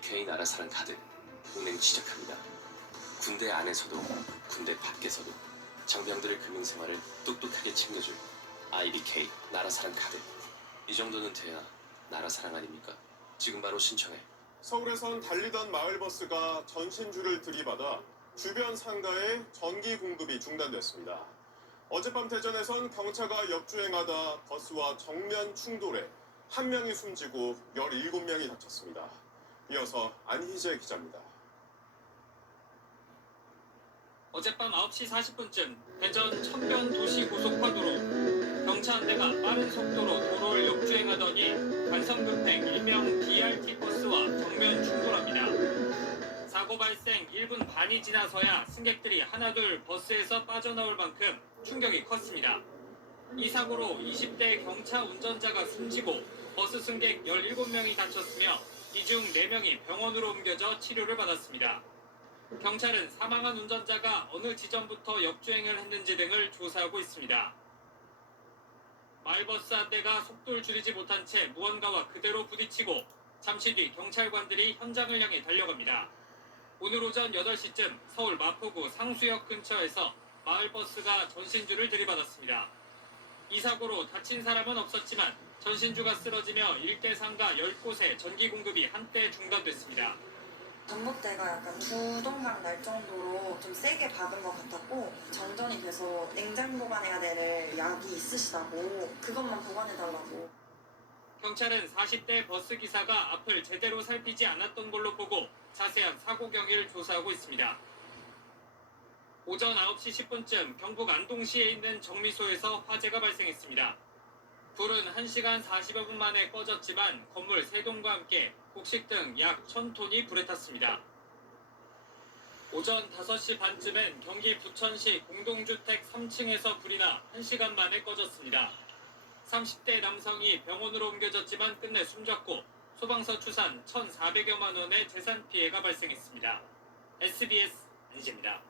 IBK 나라사랑 카드 운행 시작합니다. 군대 안에서도 군대 밖에서도 장병들의 금융생활을 똑똑하게 챙겨줄 IBK 나라사랑 카드. 이 정도는 돼야 나라사랑 아닙니까? 지금 바로 신청해. 서울에선 달리던 마을버스가 전신주를 들이받아 주변 상가에 전기 공급이 중단됐습니다. 어젯밤 대전에선 경차가 역주행하다 버스와 정면 충돌해 한 명이 숨지고 17명이 다쳤습니다. 이어서 안희재 기자입니다. 어젯밤 9시 40분쯤 대전 천변 도시고속화도로 경차 한 대가 빠른 속도로 도로를 역주행하더니 간선급행 일명 BRT 버스와 정면 충돌합니다. 사고 발생 1분 반이 지나서야 승객들이 하나둘 버스에서 빠져나올 만큼 충격이 컸습니다. 이 사고로 20대 경차 운전자가 숨지고 버스 승객 17명이 다쳤으며 이 중 4명이 병원으로 옮겨져 치료를 받았습니다. 경찰은 사망한 운전자가 어느 지점부터 역주행을 했는지 등을 조사하고 있습니다. 마을버스 한 대가 속도를 줄이지 못한 채 무언가와 그대로 부딪히고 잠시 뒤 경찰관들이 현장을 향해 달려갑니다. 오늘 오전 8시쯤 서울 마포구 상수역 근처에서 마을버스가 전신주를 들이받았습니다. 이 사고로 다친 사람은 없었지만 전신주가 쓰러지며 일대 상가 10곳에 전기 공급이 한때 중단됐습니다. 전봇대가 약간 두동강 날 정도로 좀 세게 박은 것 같았고 정전이 돼서 냉장 보관해야 될 약이 있으시다고 그것만 보관해달라고. 경찰은 40대 버스 기사가 앞을 제대로 살피지 않았던 걸로 보고 자세한 사고 경위를 조사하고 있습니다. 오전 9시 10분쯤 경북 안동시에 있는 정미소에서 화재가 발생했습니다. 불은 1시간 40여 분 만에 꺼졌지만 건물 3동과 함께 곡식 등 약 1000톤이 불에 탔습니다. 오전 5시 반쯤엔 경기 부천시 공동주택 3층에서 불이 나 1시간 만에 꺼졌습니다. 30대 남성이 병원으로 옮겨졌지만 끝내 숨졌고 소방서 추산 1,400여만 원의 재산 피해가 발생했습니다. SBS 안희재입니다.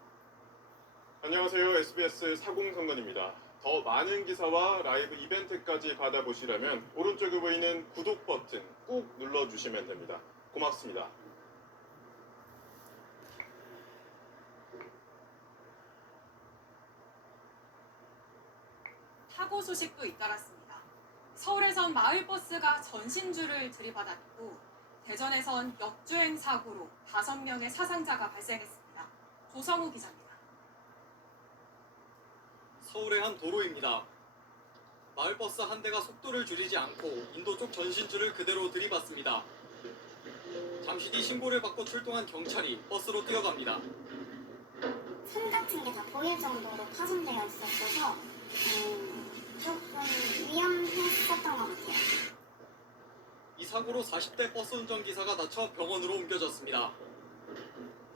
안녕하세요. SBS 사공선관입니다. 더 많은 기사와 라이브 이벤트까지 받아보시려면 오른쪽에 보이는 구독 버튼 꾹 눌러주시면 됩니다. 고맙습니다. 사고 소식도 잇따랐습니다. 서울에선 마을버스가 전신주를 들이받았고 대전에선 역주행 사고로 5명의 사상자가 발생했습니다. 조성우 기자입니다. 서울의 한 도로입니다. 마을버스 한 대가 속도를 줄이지 않고 인도 쪽 전신주를 그대로 들이받습니다. 잠시 뒤 신고를 받고 출동한 경찰이 버스로 뛰어갑니다. 선 같은 게 다 보일 정도로 파손되어 있었어서 조금 위험했었던 것 같아요. 이 사고로 40대 버스 운전기사가 다쳐 병원으로 옮겨졌습니다.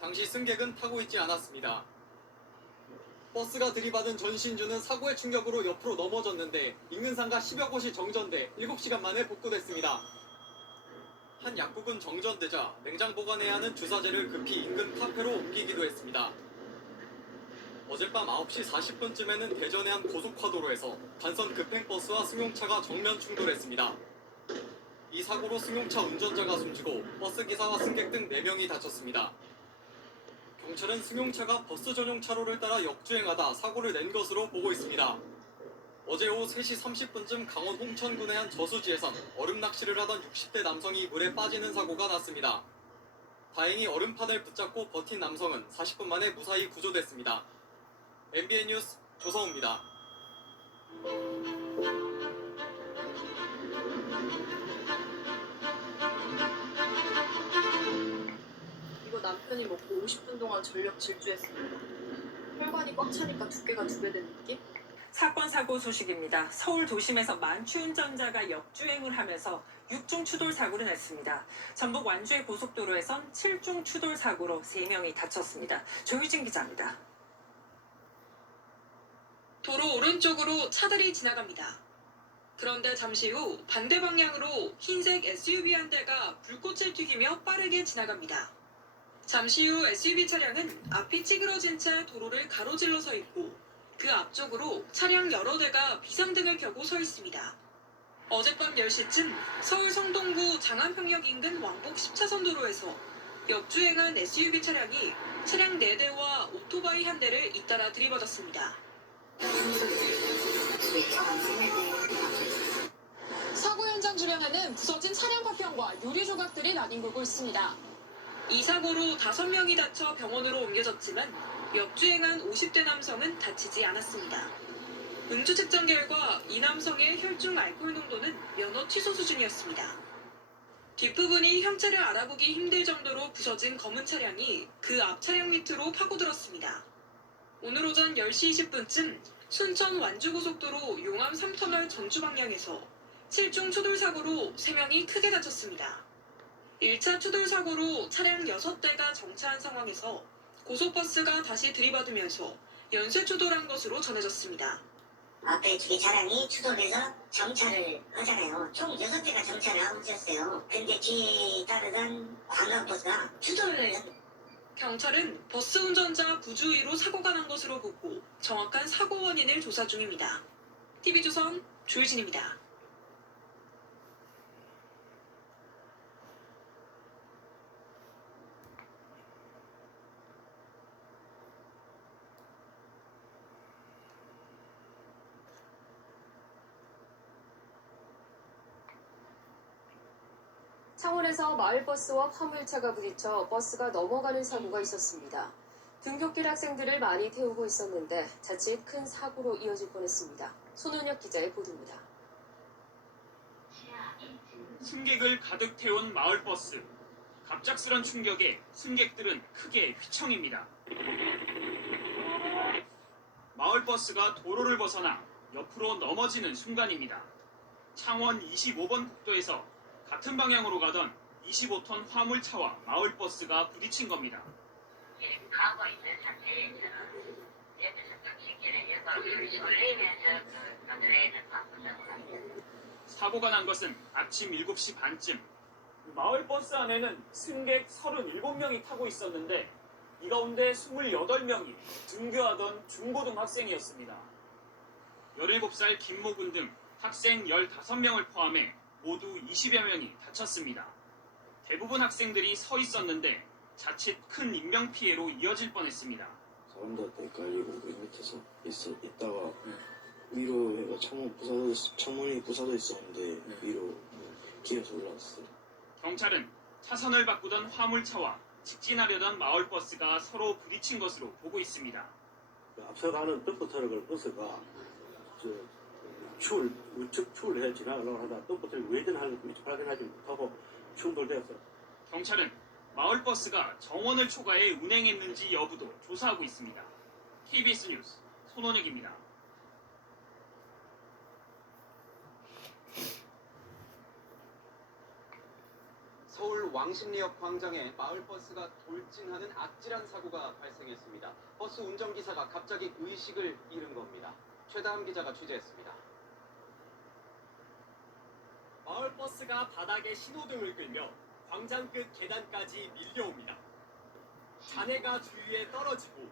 당시 승객은 타고 있지 않았습니다. 버스가 들이받은 전신주는 사고의 충격으로 옆으로 넘어졌는데 인근 상가 10여 곳이 정전돼 7시간 만에 복구됐습니다. 한 약국은 정전되자 냉장 보관해야 하는 주사제를 급히 인근 카페로 옮기기도 했습니다. 어젯밤 9시 40분쯤에는 대전의 한 고속화도로에서 간선 급행버스와 승용차가 정면 충돌했습니다. 이 사고로 승용차 운전자가 숨지고 버스기사와 승객 등 4명이 다쳤습니다. 경찰은 승용차가 버스 전용 차로를 따라 역주행하다 사고를 낸 것으로 보고 있습니다. 어제 오후 3시 30분쯤 강원 홍천군의 한 저수지에선 얼음 낚시를 하던 60대 남성이 물에 빠지는 사고가 났습니다. 다행히 얼음판을 붙잡고 버틴 남성은 40분 만에 무사히 구조됐습니다. MBN 뉴스 조성우입니다. 이거 남편이 먹고 50분 동안 전력 질주했습니다. 혈관이 꽉 차니까 두께가 2배 된 느낌? 사건 사고 소식입니다. 서울 도심에서 만취 운전자가 역주행을 하면서 6중 추돌 사고를 냈습니다. 전북 완주의 고속도로에선 7중 추돌 사고로 3명이 다쳤습니다. 조유진 기자입니다. 도로 오른쪽으로 차들이 지나갑니다. 그런데 잠시 후 반대 방향으로 흰색 SUV 한 대가 불꽃을 튀기며 빠르게 지나갑니다. 잠시 후 SUV 차량은 앞이 찌그러진 채 도로를 가로질러 서 있고 그 앞쪽으로 차량 여러 대가 비상등을 켜고 서 있습니다. 어젯밤 10시쯤 서울 성동구 장안평역 인근 왕복 10차선 도로에서 역주행한 SUV 차량이 차량 4대와 오토바이 1대를 잇따라 들이받았습니다. 사고 현장 주변에는 부서진 차량 파편과 유리 조각들이 나뒹굴고 있습니다. 이 사고로 5명이 다쳐 병원으로 옮겨졌지만 역주행한 50대 남성은 다치지 않았습니다. 음주 측정 결과 이 남성의 혈중 알코올 농도는 면허 취소 수준이었습니다. 뒷부분이 형체를 알아보기 힘들 정도로 부서진 검은 차량이 그 앞 차량 밑으로 파고들었습니다. 오늘 오전 10시 20분쯤 순천 완주고속도로 용암 3터널 전주 방향에서 7중 추돌 사고로 3명이 크게 다쳤습니다. 1차 추돌 사고로 차량 6대가 정차한 상황에서 고속버스가 다시 들이받으면서 연쇄 추돌한 것으로 전해졌습니다. 앞에 2개 차량이 추돌해서 정차를 하잖아요. 총 6대가 정차를 하고 있었어요. 근데 뒤에 따르던 관광버스가 추돌을 경찰은 버스 운전자 부주의로 사고가 난 것으로 보고 정확한 사고 원인을 조사 중입니다. TV조선 조유진입니다. 창원에서 마을버스와 화물차가 부딪혀 버스가 넘어가는 사고가 있었습니다. 등굣길 학생들을 많이 태우고 있었는데 자칫 큰 사고로 이어질 뻔했습니다. 손은혁 기자의 보도입니다. 승객을 가득 태운 마을버스. 갑작스런 충격에 승객들은 크게 휘청입니다. 마을버스가 도로를 벗어나 옆으로 넘어지는 순간입니다. 창원 25번 국도에서 같은 방향으로 가던 25톤 화물차와 마을버스가 부딪힌 겁니다. 가고 있는 상태에서 옆에서 탁신길에 옆으로 쏠리면서 트레이를 바꾼다고 합니다. 사고가 난 것은 아침 7시 반쯤. 마을버스 안에는 승객 37명이 타고 있었는데 이 가운데 28명이 등교하던 중고등학생이었습니다. 17살 김모군 등 학생 15명을 포함해 모두 20여 명이 다쳤습니다. 대부분 학생들이 서 있었는데 자칫 큰 인명피해로 이어질 뻔했습니다. 사람들한테 깔리고 그 밑에서 있다가 위로 해가 창문이 부서져 있었는데 위로 기어서 올라왔어요. 경찰은 차선을 바꾸던 화물차와 직진하려던 마을버스가 서로 부딪힌 것으로 보고 있습니다. 앞서가는 덤프트럭을 버스가 우측 추를 해 지나가려고 하다 덤프트럭이 외전하는 걸 발견하지 못하고 충돌되었어요. 경찰은 마을버스가 정원을 초과해 운행했는지 여부도 조사하고 있습니다. KBS 뉴스 손원혁입니다. 서울 왕십리역 광장에 마을버스가 돌진하는 악질한 사고가 발생했습니다. 버스 운전기사가 갑자기 의식을 잃은 겁니다. 최다음 기자가 취재했습니다. 마을버스가 바닥에 신호등을 끌며 광장 끝 계단까지 밀려옵니다. 잔해가 주위에 떨어지고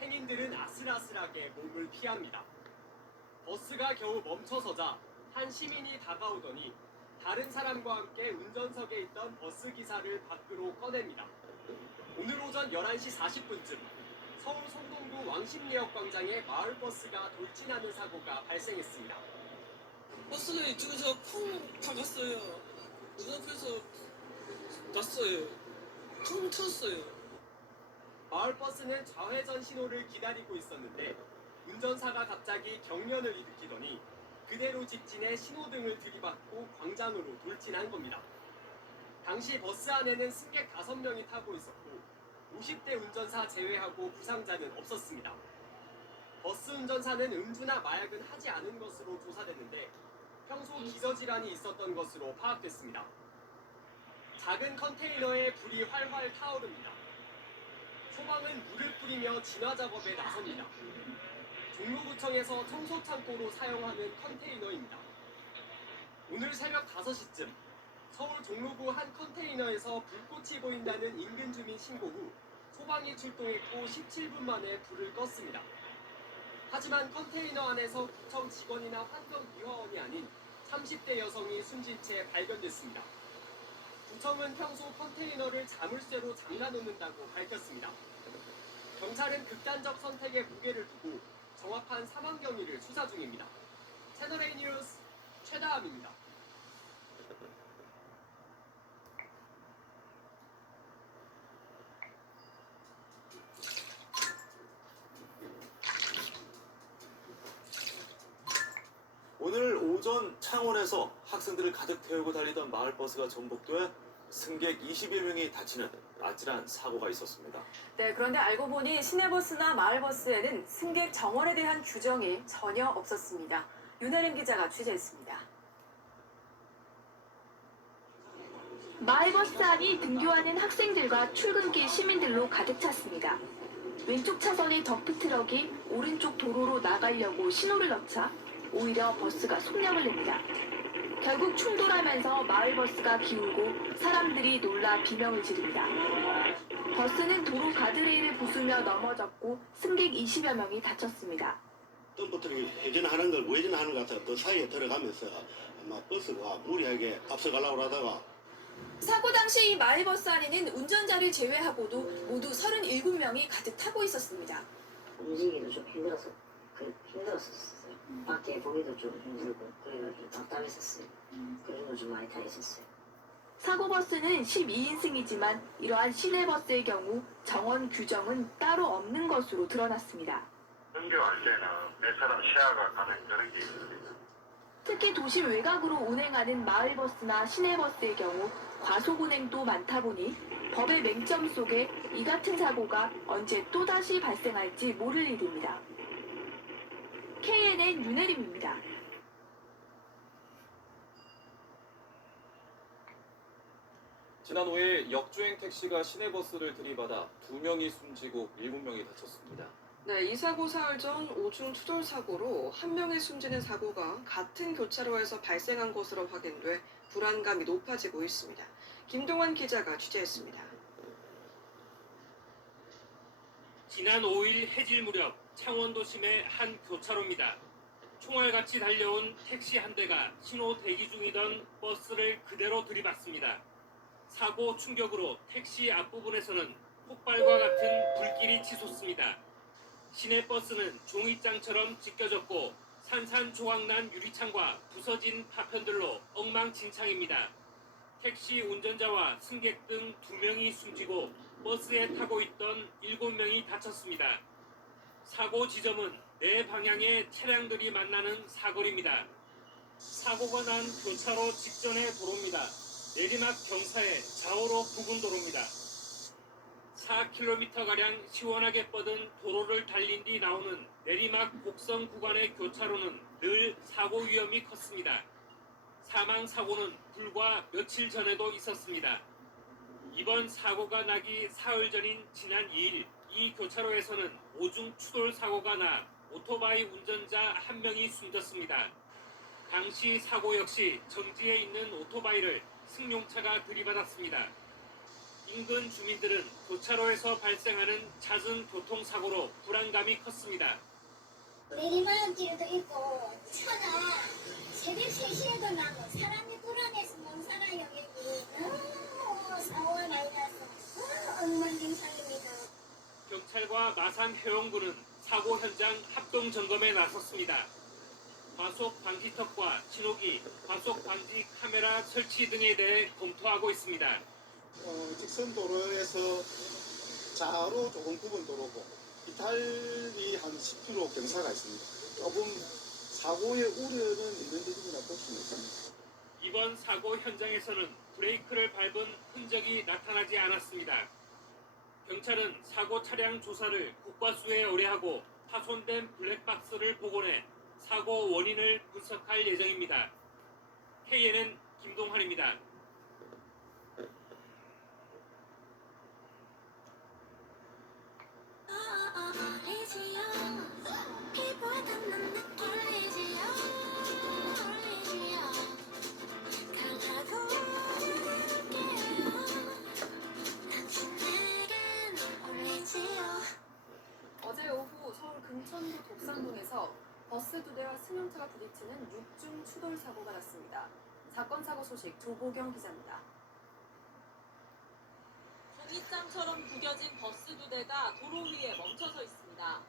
행인들은 아슬아슬하게 몸을 피합니다. 버스가 겨우 멈춰서자 한 시민이 다가오더니 다른 사람과 함께 운전석에 있던 버스 기사를 밖으로 꺼냅니다. 오늘 오전 11시 40분쯤 서울 성동구 왕십리역 광장에 마을버스가 돌진하는 사고가 발생했습니다. 버스는 이쪽에서 쿵 박았어요. 눈앞에서 났어요. 쿵 쳤어요. 마을버스는 좌회전 신호를 기다리고 있었는데 운전사가 갑자기 경련을 일으키더니 그대로 직진해 신호등을 들이받고 광장으로 돌진한 겁니다. 당시 버스 안에는 승객 5명이 타고 있었고 50대 운전사 제외하고 부상자는 없었습니다. 버스 운전사는 음주나 마약은 하지 않은 것으로 조사됐는데 평소 기저질환이 있었던 것으로 파악됐습니다. 작은 컨테이너에 불이 활활 타오릅니다. 소방은 물을 뿌리며 진화 작업에 나섭니다. 종로구청에서 청소창고로 사용하는 컨테이너입니다. 오늘 새벽 5시쯤 서울 종로구 한 컨테이너에서 불꽃이 보인다는 인근 주민 신고 후 소방이 출동했고 17분 만에 불을 껐습니다. 하지만 컨테이너 안에서 구청 직원이나 환경미화원이 아닌 30대 여성이 숨진 채 발견됐습니다. 구청은 평소 컨테이너를 자물쇠로 잠가놓는다고 밝혔습니다. 경찰은 극단적 선택에 무게를 두고 정확한 사망 경위를 수사 중입니다. 채널A 뉴스 최다함입니다. 오늘 오전 창원에서 학생들을 가득 태우고 달리던 마을버스가 전복돼 승객 21명이 다치는 아찔한 사고가 있었습니다. 네, 그런데 알고 보니 시내버스나 마을버스에는 승객 정원에 대한 규정이 전혀 없었습니다. 윤혜림 기자가 취재했습니다. 마을버스 안이 등교하는 학생들과 출근길 시민들로 가득 찼습니다. 왼쪽 차선의 덤프트럭이 오른쪽 도로로 나가려고 신호를 넣자 오히려 버스가 속력을 냅니다. 결국 충돌하면서 마을버스가 기울고 사람들이 놀라 비명을 지릅니다. 버스는 도로 가드레일을 부수며 넘어졌고 승객 20여 명이 다쳤습니다. 덤프트럭이 회전하는 걸 우회전하는 것 같아서 그 사이에 들어가면서 아마 버스가 무리하게 앞서가려고 하다가 사고 당시 마을버스 안에는 운전자를 제외하고도 모두 37명이 가득 타고 있었습니다. 움직이기도 좀 힘들었었어요. 밖에 보기도 좀 힘들고 그래가지고 답답했었어요. 그래서 좀 많이 타 있었어요. 사고버스는 12인승이지만 이러한 시내버스의 경우 정원 규정은 따로 없는 것으로 드러났습니다. 등교할 때는 몇 사람 시야가 가는 그런 게 있습니다. 특히 도심 외곽으로 운행하는 마을버스나 시내버스의 경우 과속 운행도 많다 보니 법의 맹점 속에 이 같은 사고가 언제 또다시 발생할지 모를 일입니다. KNN 윤혜림입니다. 지난 5일 역주행 택시가 시내버스를 들이받아 2명이 숨지고 7명이 다쳤습니다. 네, 이 사고 사흘 전 오중 추돌 사고로 한 명이 숨지는 사고가 같은 교차로에서 발생한 것으로 확인돼 불안감이 높아지고 있습니다. 김동환 기자가 취재했습니다. 지난 5일 해질 무렵 창원 도심의 한 교차로입니다. 총알같이 달려온 택시 한 대가 신호 대기 중이던 버스를 그대로 들이받습니다. 사고 충격으로 택시 앞부분에서는 폭발과 같은 불길이 치솟습니다. 시내버스는 종이장처럼 찢겨졌고 산산조각난 유리창과 부서진 파편들로 엉망진창입니다. 택시 운전자와 승객 등 2명이 숨지고 버스에 타고 있던 7명이 다쳤습니다. 사고 지점은 네 방향의 차량들이 만나는 사거리입니다. 사고가 난 교차로 직전의 도로입니다. 내리막 경사의 좌우로 부근 도로입니다. 4km가량 시원하게 뻗은 도로를 달린 뒤 나오는 내리막 곡선 구간의 교차로는 늘 사고 위험이 컸습니다. 사망 사고는 불과 며칠 전에도 있었습니다. 이번 사고가 나기 사흘 전인 지난 2일 이 교차로에서는 오중 추돌 사고가 나 오토바이 운전자 1명이 숨졌습니다. 당시 사고 역시 정지해 있는 오토바이를 승용차가 들이받았습니다. 인근 주민들은 교차로에서 발생하는 잦은 교통사고로 불안감이 컸습니다. 내리막길도 있고 차가 새벽 3시에도 나고 사람이 불안해서 못 살아요. 여기 너무 사고가 많이 나서 엉망진창입니다. 경찰과 마산해운군은 사고 현장 합동 점검에 나섰습니다. 과속 방지턱과 신호기, 과속 방지 카메라 설치 등에 대해 검토하고 있습니다. 직선 도로에서 좌로 조금 굽은 도로고 이탈이 한 10km 경사가 있습니다. 조금 사고의 우려는 있는 부분이라 볼 수는 있습니다. 이번 사고 현장에서는 브레이크를 밟은 흔적이 나타나지 않았습니다. 경찰은 사고 차량 조사를 국과수에 의뢰하고 파손된 블랙박스를 복원해 사고 원인을 분석할 예정입니다. KNN 김동환입니다. 어제 오후 서울 금천구 독산동에서 버스 2대와 승용차가 부딪히는 6중 추돌 사고가 났습니다. 사건 사고 소식 조보경 기자입니다. 종이장처럼 구겨진 버스 2대가 도로 위에 멈춰서 있습니다.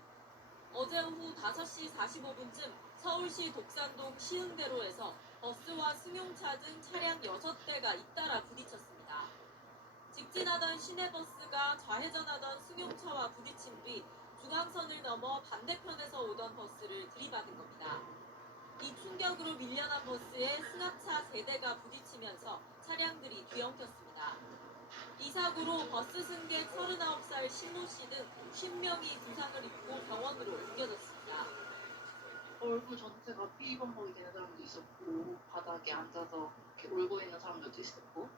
어제 오후 5시 45분쯤 서울시 독산동 시흥대로에서 버스와 승용차 등 차량 6대가 잇따라 부딪혔습니다. 직진하던 시내버스가 좌회전하던 승용차와 부딪힌 뒤 중앙선을 넘어 반대편에서 오던 버스를 들이받은 겁니다. 이 충격으로 밀려난 버스에 승합차 3대가 부딪히면서 차량들이 뒤엉켰습니다. 이 사고로 버스 승객 39살 신모 씨 등 50명이 부상을 입고 병원으로 옮겨졌습니다. 얼굴 전체가 피범벅이 되는 사람도 있었고 바닥에 앉아서 이렇게 울고 있는 사람들도 있었고.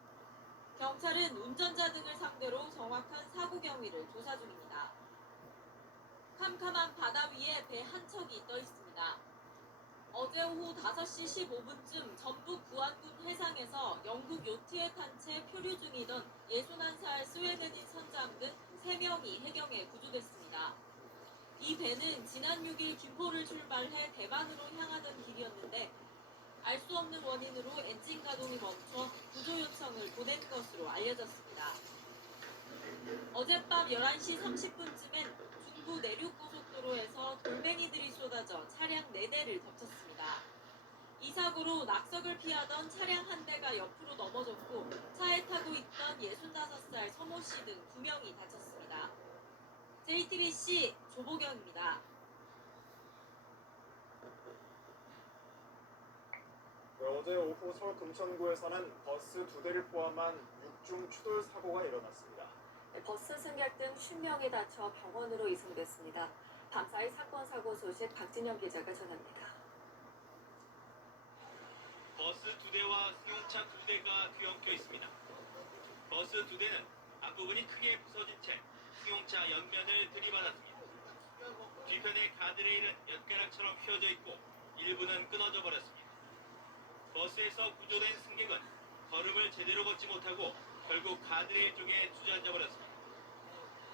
경찰은 운전자 등을 상대로 정확한 사고 경위를 조사 중입니다. 캄캄한 바다 위에 배 한 척이 떠 있습니다. 어제 오후 5시 15분쯤 전북 구안군 해상에서 영국 요트에 탄 채 표류 중이던 61살 스웨덴인 선장 등 3명이 해경에 구조됐습니다. 이 배는 지난 6일 김포를 출발해 대만으로 향하던 길이었는데 알 수 없는 원인으로 엔진 가동이 멈춰 구조 요청을 보낸 것으로 알려졌습니다. 어젯밤 11시 30분쯤엔 중부 내륙고속도로에서 돌멩이들이 쏟아져 차량 4대를 덮쳤습니다. 이 사고로 낙석을 피하던 차량 한 대가 옆으로 넘어졌고 차에 타고 있던 65살 서모 씨 등 2명이 다쳤습니다. JTBC 조보경입니다. 어제 오후 서울 금천구에서는 버스 2대를 포함한 6중 추돌 사고가 일어났습니다. 버스 승객 등 50명이 다쳐 병원으로 이송됐습니다. 밤사이 사건 사고 소식 박진영 기자가 전합니다. 버스 2대와 승용차 2대가 뒤엉켜 있습니다. 버스 2대는 앞부분이 크게 부서진 채 승용차 옆면을 들이받았습니다. 뒤편의 가드레일은 엿가락처럼 휘어져 있고 일부는 끊어져 버렸습니다. 버스에서 구조된 승객은 걸음을 제대로 걷지 못하고 결국 가드레일 쪽에 주저앉아 버렸습니다.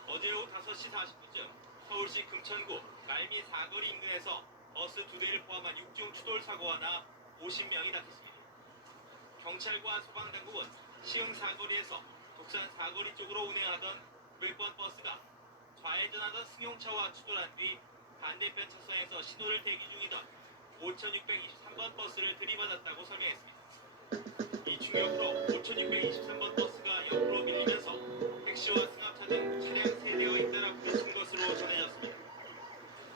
어제 오후 5시 40분쯤 서울시 금천구 말미 사거리 인근에서 버스 2대를 포함한 6중 추돌 사고가 나 50명이 다쳤습니다. 경찰과 소방당국은 시흥 사거리에서 독산 사거리 쪽으로 운행하던 900번 버스가 좌회전하던 승용차와 추돌한 뒤 반대편 차선에서 신호를 대기 중이던 5623번 버스를 들이받았다고 설명했습니다. 이 충격으로 5623번 버스가 옆으로 밀리면서 택시와 승합차 등 차량 3대가 잇따라 부딪힌 것으로 전해졌습니다.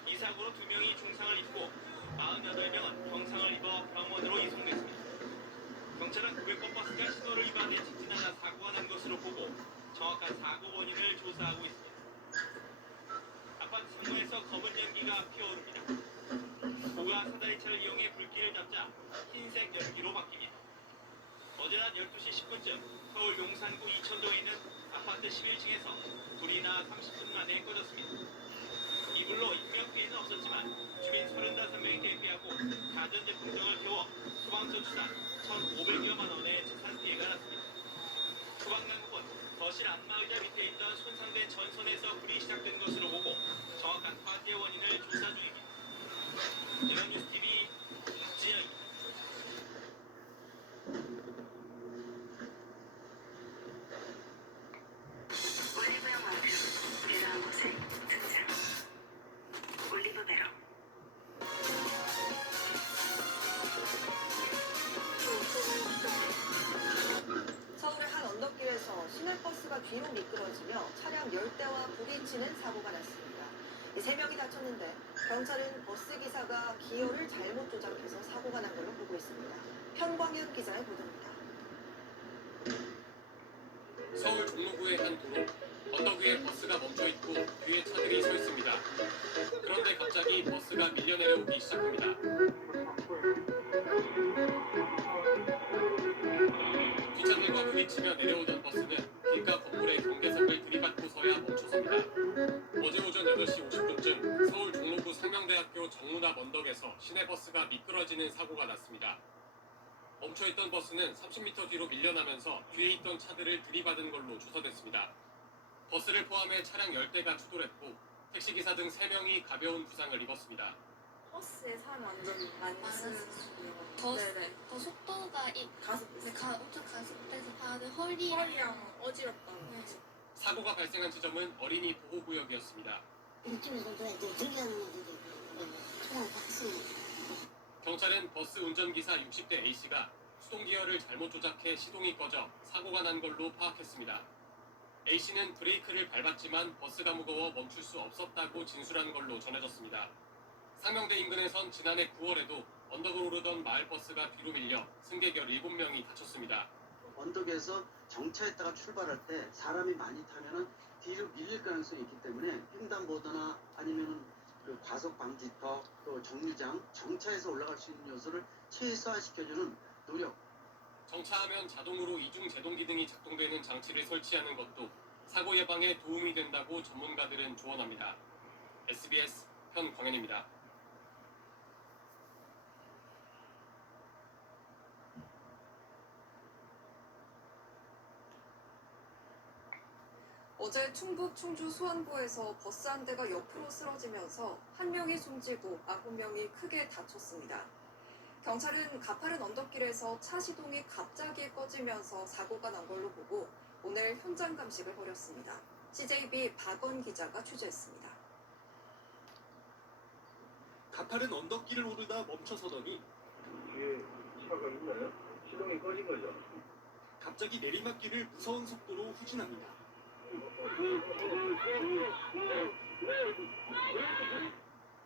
이 사고로 2명이 중상을 입고 48명은 경상을 입어 병원으로 이송됐습니다. 경찰은 900번 버스가 신호를 위반해 직진하다 사고가 난 것으로 보고 정확한 사고 원인을 조사하고 있습니다. 아파트 상무에서 검은 연기가 피어오릅니다. 고가 사다리차를 이용해 불길을 잡자 흰색 연기로 바뀝니다. 어제 낮 12시 10분쯤 서울 용산구 이천동에 있는 아파트 11층에서 불이 나 30분 만에 꺼졌습니다. 이 불로 인명피해는 없었지만 주민 35명이 대피하고 가전제품 등을 태워 소방서 추산 1,500여만 원의 재산 피해가 났습니다. 소방당국은 거실 안마의자 밑에 있던 손상된 전선에서 불이 시작된 것으로 보고 정확한 화재 원인을 조사 중입니다. 연합뉴스TV 박진영입니다. 올리브영 만큼 우리가 곳에 등장. 올리브 베러. 서울의 한 언덕길에서 시내버스가 뒤로 미끄러지며 차량 10대와 부딪히는 사고가 났습니다. 3명이 다쳤는데 경찰은 버스 기사가 기어를 잘못 조작해서 사고가 난 걸로 보고 있습니다. 현광현 기자의 보도입니다. 서울 종로구의 한 도로, 언덕 위에 버스가 멈춰 있고 뒤에 차들이 서 있습니다. 그런데 갑자기 버스가 밀려내려오기 시작합니다. 뒷차들과 부딪히며 내려오던 버스는 길가 건물의 경계석을 들이받고서야 멈춰섭니다. 어제 오전 8시 50분쯤 서울 종로구 상명대학교 정문앞 언덕에서 시내버스가 미끄러지는 사고가 났습니다. 멈춰있던 버스는 30m 뒤로 밀려나면서 뒤에 있던 차들을 들이받은 걸로 조사됐습니다. 버스를 포함해 차량 10대가 추돌했고 택시기사 등 3명이 가벼운 부상을 입었습니다. 버스에 사람 완전 많았어요. 네네. 더 속도가 엄청 가속돼서 다들 허리랑 어지럽다고. 사고가 발생한 지점은 어린이 보호구역이었습니다. 이쪽에서도 이제 준비하는 애들도 있고, 초등학교 학생이. 경찰은 버스 운전기사 60대 A씨가 수동기어를 잘못 조작해 시동이 꺼져 사고가 난 걸로 파악했습니다. A씨는 브레이크를 밟았지만 버스가 무거워 멈출 수 없었다고 진술한 걸로 전해졌습니다. 상명대 인근에선 지난해 9월에도 언덕을 오르던 마을버스가 뒤로 밀려 승객 17명이 다쳤습니다. 언덕에서 정차했다가 출발할 때 사람이 많이 타면은 뒤로 밀릴 가능성이 있기 때문에 횡단보도나 아니면은 그 과속 방지턱 또 정류장 정차해서 올라갈 수 있는 요소를 최소화시켜주는 노력. 정차하면 자동으로 이중 제동기 등이 작동되는 장치를 설치하는 것도 사고 예방에 도움이 된다고 전문가들은 조언합니다. SBS 현광현입니다. 어제 충북 충주 수안보에서 버스 한 대가 옆으로 쓰러지면서 한 명이 숨지고 9명이 크게 다쳤습니다. 경찰은 가파른 언덕길에서 차 시동이 갑자기 꺼지면서 사고가 난 걸로 보고 오늘 현장 감식을 벌였습니다. CJB 박원 기자가 취재했습니다. 가파른 언덕길을 오르다 멈춰서더니 뒤에 차가 있나요? 시동이 꺼진 거죠? 갑자기 내리막길을 무서운 속도로 후진합니다.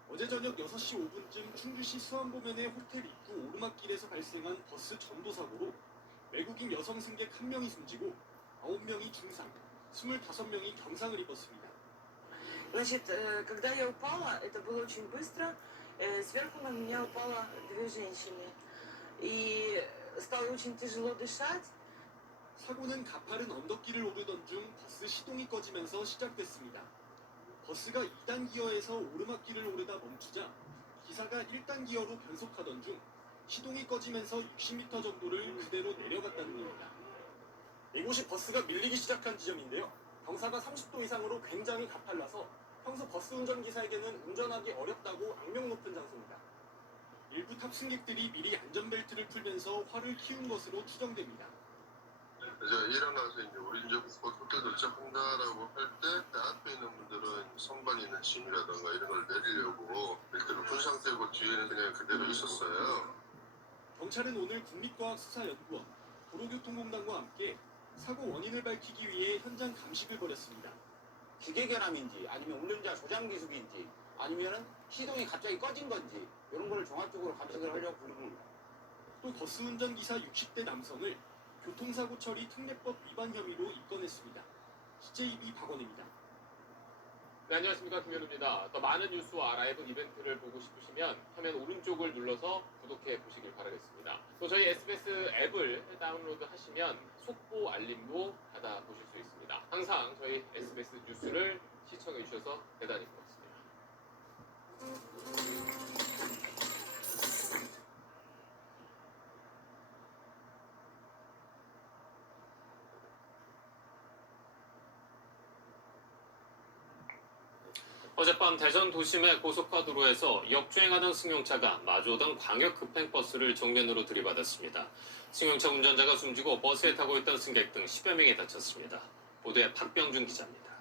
어제 저녁 6시 5분쯤 충주시 수안보면의 호텔 입구 오르막길에서 발생한 버스 전도 사고로 외국인 여성 승객 1명이 숨지고 9명이 중상, 25명이 경상을 입었습니다. Значит, когда я упала, это было очень быстро. Сверху на меня упало 2 женщины. И стало очень тяжело дышать. 사고는 가파른 언덕길을 오르던 중 버스 시동이 꺼지면서 시작됐습니다. 버스가 2단 기어에서 오르막길을 오르다 멈추자 기사가 1단 기어로 변속하던 중 시동이 꺼지면서 60m 정도를 그대로 내려갔다는 겁니다. 이곳이 버스가 밀리기 시작한 지점인데요. 경사가 30도 이상으로 굉장히 가팔라서 평소 버스 운전기사에게는 운전하기 어렵다고 악명 높은 장소입니다. 일부 탑승객들이 미리 안전벨트를 풀면서 화를 키운 것으로 추정됩니다. 이제 일어나서 이제 우리 이제 호텔 도착한다라고 할 때 앞에 있는 분들은 선반에 있는 짐이라든가 이런 걸 내리려고 벨트를 푼 상태고 뒤에는 그냥 그대로 있었어요. 경찰은 오늘 국립과학수사연구원, 도로교통공단과 함께 사고 원인을 밝히기 위해 현장 감식을 벌였습니다. 기계 결함인지 아니면 운전자 조작 미숙인지 아니면은 시동이 갑자기 꺼진 건지 이런 거를 종합적으로 감식을 하려고 부른 겁니다. 또 버스 운전기사 60대 남성을 교통사고 처리 특례법 위반 혐의로 입건했습니다. CJB 박원입니다. 네, 안녕하십니까, 김현우입니다. 더 많은 뉴스와 라이브 이벤트를 보고 싶으시면 화면 오른쪽을 눌러서 구독해 보시길 바라겠습니다. 또 저희 SBS 앱을 다운로드 하시면 속보 알림도 받아보실 수 있습니다. 항상 저희 SBS 뉴스를 시청해 주셔서 대단히 고맙습니다. 어젯밤 대전 도심의 고속화도로에서 역주행하던 승용차가 마주오던 광역 급행버스를 정면으로 들이받았습니다. 승용차 운전자가 숨지고 버스에 타고 있던 승객 등 10여 명이 다쳤습니다. 보도에 박병준 기자입니다.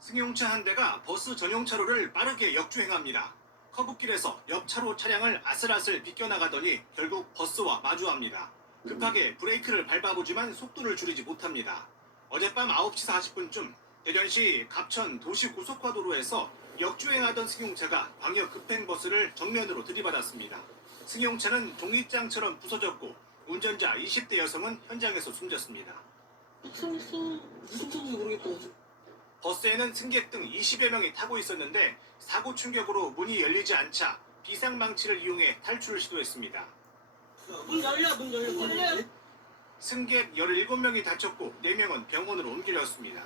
승용차 한 대가 버스 전용차로를 빠르게 역주행합니다. 커브길에서 옆 차로 차량을 아슬아슬 비껴나가더니 결국 버스와 마주합니다. 급하게 브레이크를 밟아보지만 속도를 줄이지 못합니다. 어젯밤 9시 40분쯤 대전시 갑천 도시고속화도로에서 역주행하던 승용차가 광역 급행버스를 정면으로 들이받았습니다. 승용차는 종이장처럼 부서졌고 운전자 20대 여성은 현장에서 숨졌습니다. 무슨 차인지 모르겠다. 버스에는 승객 등 20여 명이 타고 있었는데 사고 충격으로 문이 열리지 않자 비상망치를 이용해 탈출을 시도했습니다. 문 열려. 승객 17명이 다쳤고 4명은 병원으로 옮겨졌습니다.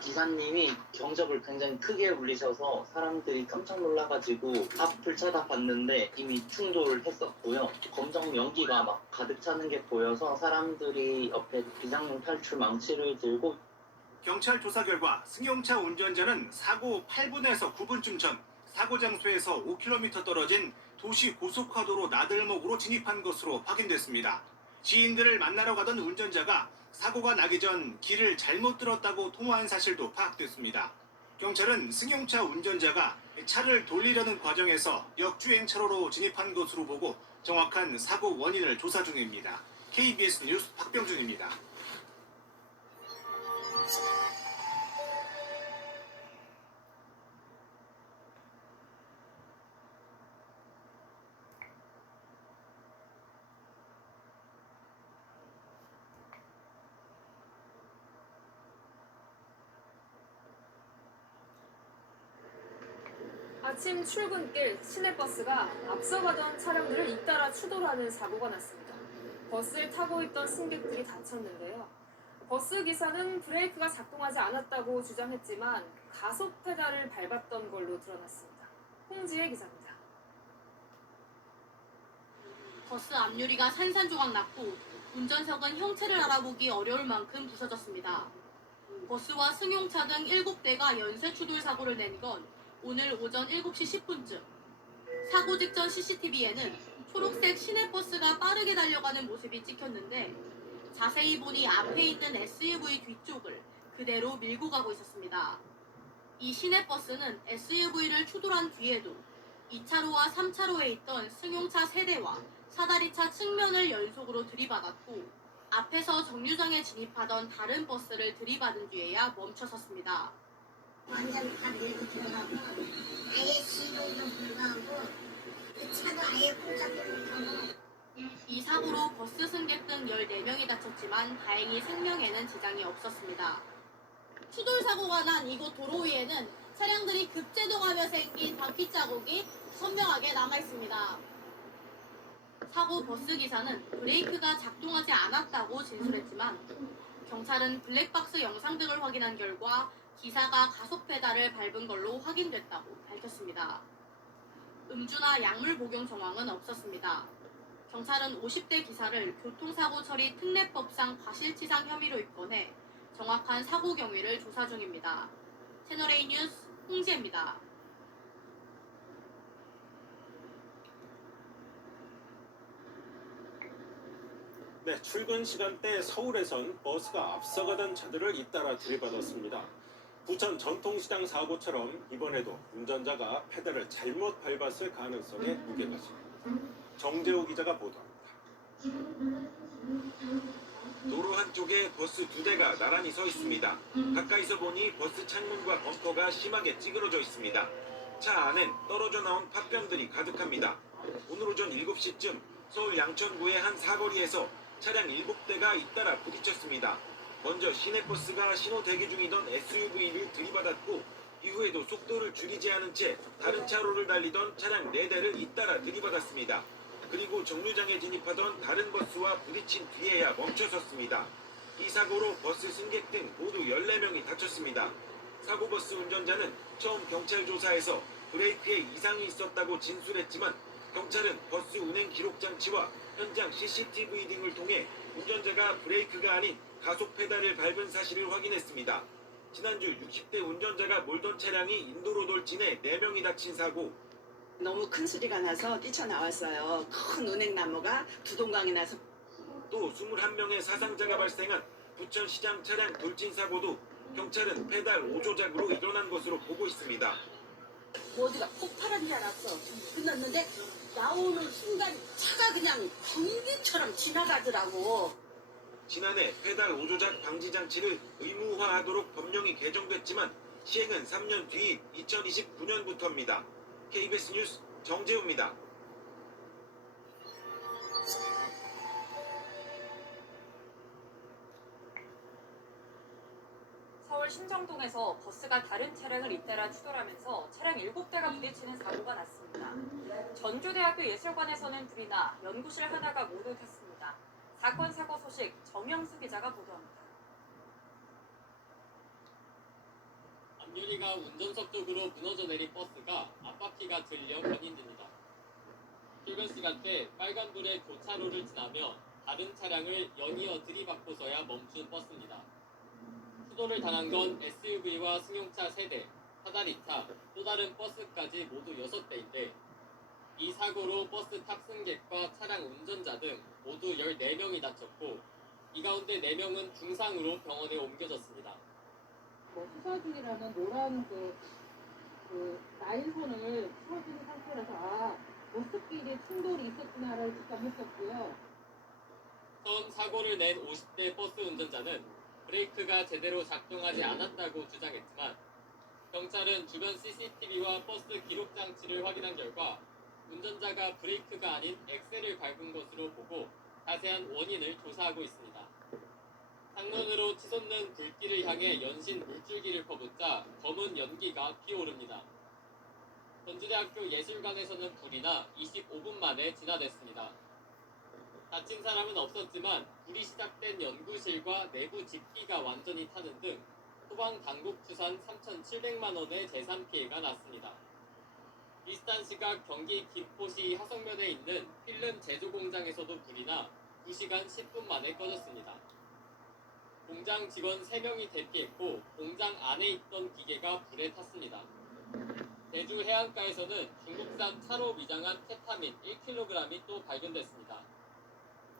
기사님이 경적을 굉장히 크게 울리셔서 사람들이 깜짝 놀라가지고 앞을 쳐다봤는데 이미 충돌을 했었고요. 검정 연기가 막 가득 차는 게 보여서 사람들이 옆에 비상용 탈출 망치를 들고. 경찰 조사 결과 승용차 운전자는 사고 8분에서 9분쯤 전 사고 장소에서 5km 떨어진 도시 고속화도로 나들목으로 진입한 것으로 확인됐습니다. 지인들을 만나러 가던 운전자가 사고가 나기 전 길을 잘못 들었다고 통화한 사실도 파악됐습니다. 경찰은 승용차 운전자가 차를 돌리려는 과정에서 역주행 차로로 진입한 것으로 보고 정확한 사고 원인을 조사 중입니다. KBS 뉴스 박병준입니다. 아침 출근길 시내버스가 앞서가던 차량들을 잇따라 추돌하는 사고가 났습니다. 버스를 타고 있던 승객들이 다쳤는데요. 버스 기사는 브레이크가 작동하지 않았다고 주장했지만 가속 페달을 밟았던 걸로 드러났습니다. 홍지혜 기자입니다. 버스 앞유리가 산산조각 났고 운전석은 형체를 알아보기 어려울 만큼 부서졌습니다. 버스와 승용차 등 7대가 연쇄 추돌 사고를 낸 건 오늘 오전 7시 10분쯤. 사고 직전 CCTV에는 초록색 시내버스가 빠르게 달려가는 모습이 찍혔는데 자세히 보니 앞에 있는 SUV 뒤쪽을 그대로 밀고 가고 있었습니다. 이 시내버스는 SUV를 추돌한 뒤에도 2차로와 3차로에 있던 승용차 세대와 사다리차 측면을 연속으로 들이받았고 앞에서 정류장에 진입하던 다른 버스를 들이받은 뒤에야 멈춰섰습니다. 완전 다 밀고 들어가고 아예 시동도 불가하고 그 차도 아예 꼼짝도 못하고. 이 사고로 버스 승객 등 14명이 다쳤지만 다행히 생명에는 지장이 없었습니다. 추돌 사고가 난 이곳 도로 위에는 차량들이 급제동하며 생긴 바퀴 자국이 선명하게 남아 있습니다. 사고 버스 기사는 브레이크가 작동하지 않았다고 진술했지만 경찰은 블랙박스 영상 등을 확인한 결과 기사가 가속 페달을 밟은 걸로 확인됐다고 밝혔습니다. 음주나 약물 복용 정황은 없었습니다. 경찰은 50대 기사를 교통사고 처리 특례법상 과실치상 혐의로 입건해 정확한 사고 경위를 조사 중입니다. 채널A 뉴스 홍지혜입니다. 네, 출근 시간대 서울에선 버스가 앞서가던 차들을 잇따라 들이받았습니다. 부천 전통시장 사고처럼 이번에도 운전자가 페달을 잘못 밟았을 가능성에 무게가 집니다. 정재호 기자가 보도합니다. 도로 한쪽에 버스 2대가 나란히 서 있습니다. 가까이서 보니 버스 창문과 범퍼가 심하게 찌그러져 있습니다. 차 안엔 떨어져 나온 팥병들이 가득합니다. 오늘 오전 7시쯤 서울 양천구의 한 사거리에서 차량 7대가 잇따라 부딪혔습니다. 먼저 시내버스가 신호 대기 중이던 SUV를 들이받았고 이후에도 속도를 줄이지 않은 채 다른 차로를 달리던 차량 4대를 잇따라 들이받았습니다. 그리고 정류장에 진입하던 다른 버스와 부딪힌 뒤에야 멈춰섰습니다. 이 사고로 버스 승객 등 모두 14명이 다쳤습니다. 사고버스 운전자는 처음 경찰 조사에서 브레이크에 이상이 있었다고 진술했지만 경찰은 버스 운행 기록 장치와 현장 CCTV 등을 통해 운전자가 브레이크가 아닌 가속 페달을 밟은 사실을 확인했습니다. 지난주 60대 운전자가 몰던 차량이 인도로 돌진해 4명이 다친 사고. 너무 큰 소리가 나서 뛰쳐나왔어요. 큰 운행나무가 두동강이 나서. 또 21명의 사상자가 발생한 부천시장 차량 돌진 사고도 경찰은 페달 오조작으로 일어난 것으로 보고 있습니다. 어디가 폭발한 줄 알았어. 끝났는데 나오는 순간 차가 그냥 번개처럼 지나가더라고. 지난해 페달 오조작 방지 장치를 의무화하도록 법령이 개정됐지만 시행은 3년 뒤인 2029년부터입니다. KBS 뉴스 정재우입니다. 서울 신정동에서 버스가 다른 차량을 잇따라 추돌하면서 차량 7대가 부딪히는 사고가 났습니다. 전주대학교 예술관에서는 불이 나 연구실 하나가 모두 탔습니다. 사건 사고 소식 정영수 기자가 보도합니다. 앞유리가 운전석 쪽으로 무너져 내린 버스가 앞바퀴가 들려 견인됩니다. 출근 시간대 빨간불의 교차로를 지나며 다른 차량을 연이어 들이받고서야 멈춘 버스입니다. 추돌을 당한 건 SUV와 승용차 세대, 사다리차, 또 다른 버스까지 모두 6대인데 이 사고로 버스 탑승객과 차량 운전자 등 모두 14명이 다쳤고 이 가운데 4명은 중상으로 병원에 옮겨졌습니다. 수사 중이라는 노란 라인선을 풀어주는 상태라서 버스끼리 충돌이 있었구나를 직감했었고요. 처음 사고를 낸 50대 버스 운전자는 브레이크가 제대로 작동하지 않았다고 주장했지만 경찰은 주변 CCTV와 버스 기록 장치를 확인한 결과 운전자가 브레이크가 아닌 엑셀을 밟은 것으로 보고 자세한 원인을 조사하고 있습니다. 창문으로 치솟는 불길을 향해 연신 물줄기를 퍼붓자 검은 연기가 피오릅니다. 전주대학교 예술관에서는 불이 나 25분 만에 진화됐습니다. 다친 사람은 없었지만 불이 시작된 연구실과 내부 집기가 완전히 타는 등 소방당국 추산 3,700만 원의 재산 피해가 났습니다. 비슷한 시각 경기 김포시 하성면에 있는 필름 제조 공장에서도 불이 나 2시간 10분 만에 꺼졌습니다. 공장 직원 3명이 대피했고 공장 안에 있던 기계가 불에 탔습니다. 제주 해안가에서는 중국산 차로 위장한 케타민 1kg이 또 발견됐습니다.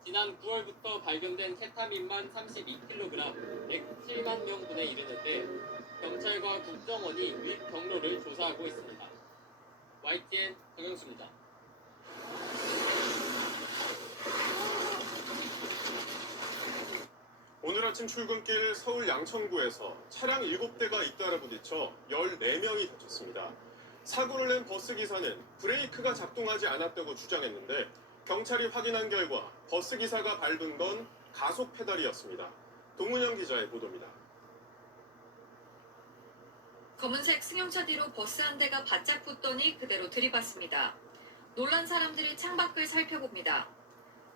지난 9월부터 발견된 케타민만 32kg, 107만 명분에 이르는데 경찰과 국정원이 유입 경로를 조사하고 있습니다. YTN 정영수입니다. 오늘 아침 출근길 서울 양천구에서 차량 7대가 잇따라 부딪혀 14명이 다쳤습니다. 사고를 낸 버스 기사는 브레이크가 작동하지 않았다고 주장했는데 경찰이 확인한 결과 버스 기사가 밟은 건 가속 페달이었습니다. 동은영 기자의 보도입니다. 검은색 승용차 뒤로 버스 한 대가 바짝 붙더니 그대로 들이받습니다. 놀란 사람들이 창밖을 살펴봅니다.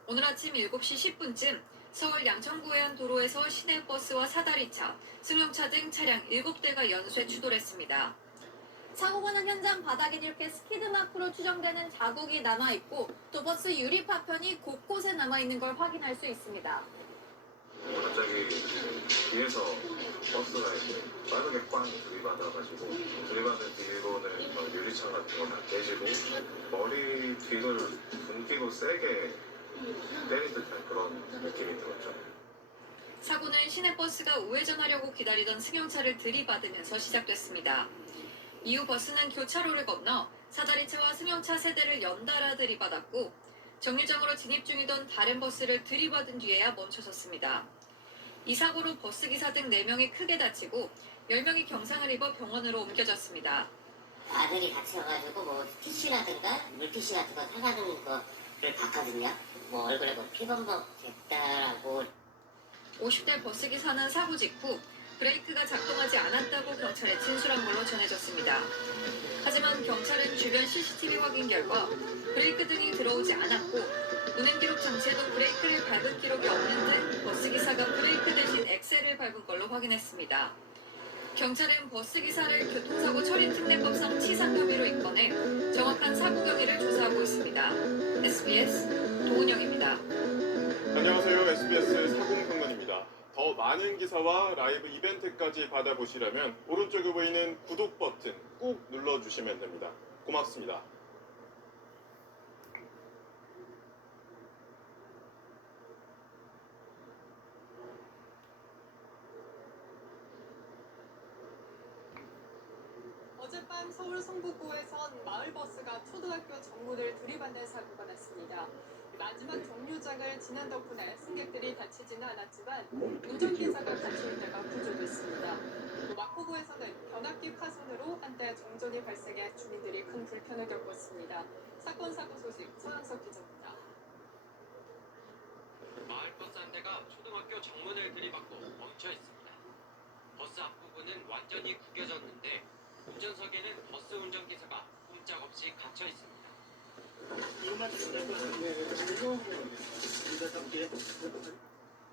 오늘 아침 7시 10분쯤 서울 양천구의 한 도로에서 시내버스와 사다리차, 승용차 등 차량 7대가 연쇄 추돌했습니다. 사고가 난 현장 바닥엔 이렇게 스키드 마크로 추정되는 자국이 남아있고 또 버스 유리 파편이 곳곳에 남아있는 걸 확인할 수 있습니다. 갑자기 뒤에서 버스가 이제 빠르게 꽝 들이받아가지고 들이받은 뒤로는 유리창 같은 거 다 깨지고 머리 뒤를 분기로 세게 때린 듯한 그런 느낌이 들었죠. 사고는 시내버스가 우회전하려고 기다리던 승용차를 들이받으면서 시작됐습니다. 이후 버스는 교차로를 건너 사다리차와 승용차 세대를 연달아 들이받았고 정류장으로 진입 중이던 다른 버스를 들이받은 뒤에야 멈춰섰습니다. 이 사고로 버스기사 등 4명이 크게 다치고 10명이 경상을 입어 병원으로 옮겨졌습니다. 아들이 다쳐가지고 뭐 티슈라든가 물티슈 같은 거 사가는 거를 봤거든요. 뭐 얼굴에 뭐 피범벅 됐다라고. 50대 버스기사는 사고 직후 브레이크가 작동하지 않았다고 경찰에 진술한 걸로 전해졌습니다. 하지만 경찰은 주변 CCTV 확인 결과 브레이크 등이 들어오지 않았고 운행 기록 장치에도 브레이크를 밟은 기록이 없는 등 버스기사가 브레이크 대신 엑셀을 밟은 걸로 확인했습니다. 경찰은 버스기사를 교통사고 처리 특례법상 치상 혐의로 입건해 정확한 사고 경위를 조사하고 있습니다. SBS 도은영입니다. 안녕하세요. SBS 사공평론입니다. 더 많은 기사와 라이브 이벤트까지 받아보시려면 오른쪽에 보이는 구독 버튼 꾹 눌러주시면 됩니다. 고맙습니다. 어젯밤 서울 성북구에선 마을버스가 초등학교 정문을 들이받는 사고가 났습니다. 마지막 정류장을 지난 덕분에 승객들이 다치지는 않았지만 운전기사가 다칠 때가 구조됐습니다. 또 마포구에서는 변압기 파손으로 한때 정전이 발생해 주민들이 큰 불편을 겪었습니다. 사건 사고 소식 서현석 기자입니다. 마을버스 한 대가 초등학교 정문을 들이받고 멈춰 있습니다. 버스 앞부분은 완전히 구겨졌는데 운전석에는 버스 운전기사가 꼼짝없이 갇혀 있습니다.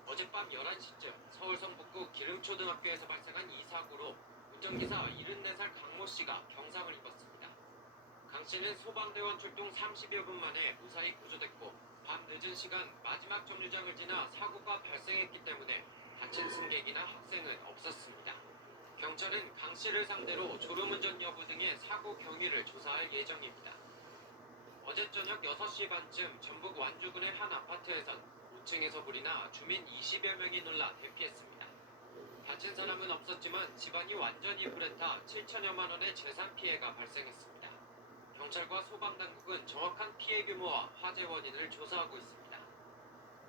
어젯밤 11시쯤 서울 성북구 기름초등학교에서 발생한 이 사고로 운전기사 74살 강모 씨가 경상을 입었습니다. 강 씨는 소방대원 출동 30여 분 만에 무사히 구조됐고 밤 늦은 시간 마지막 정류장을 지나 사고가 발생했기 때문에 다친 승객이나 학생은 없었습니다. 경찰은 강 씨를 상대로 졸음운전 여부 등의 사고 경위를 조사할 예정입니다. 어제 저녁 6시 반쯤 전북 완주군의 한 아파트에선 5층에서 불이 나 주민 20여 명이 놀라 대피했습니다. 다친 사람은 없었지만 집안이 완전히 불에 타 7천여만 원의 재산 피해가 발생했습니다. 경찰과 소방당국은 정확한 피해 규모와 화재 원인을 조사하고 있습니다.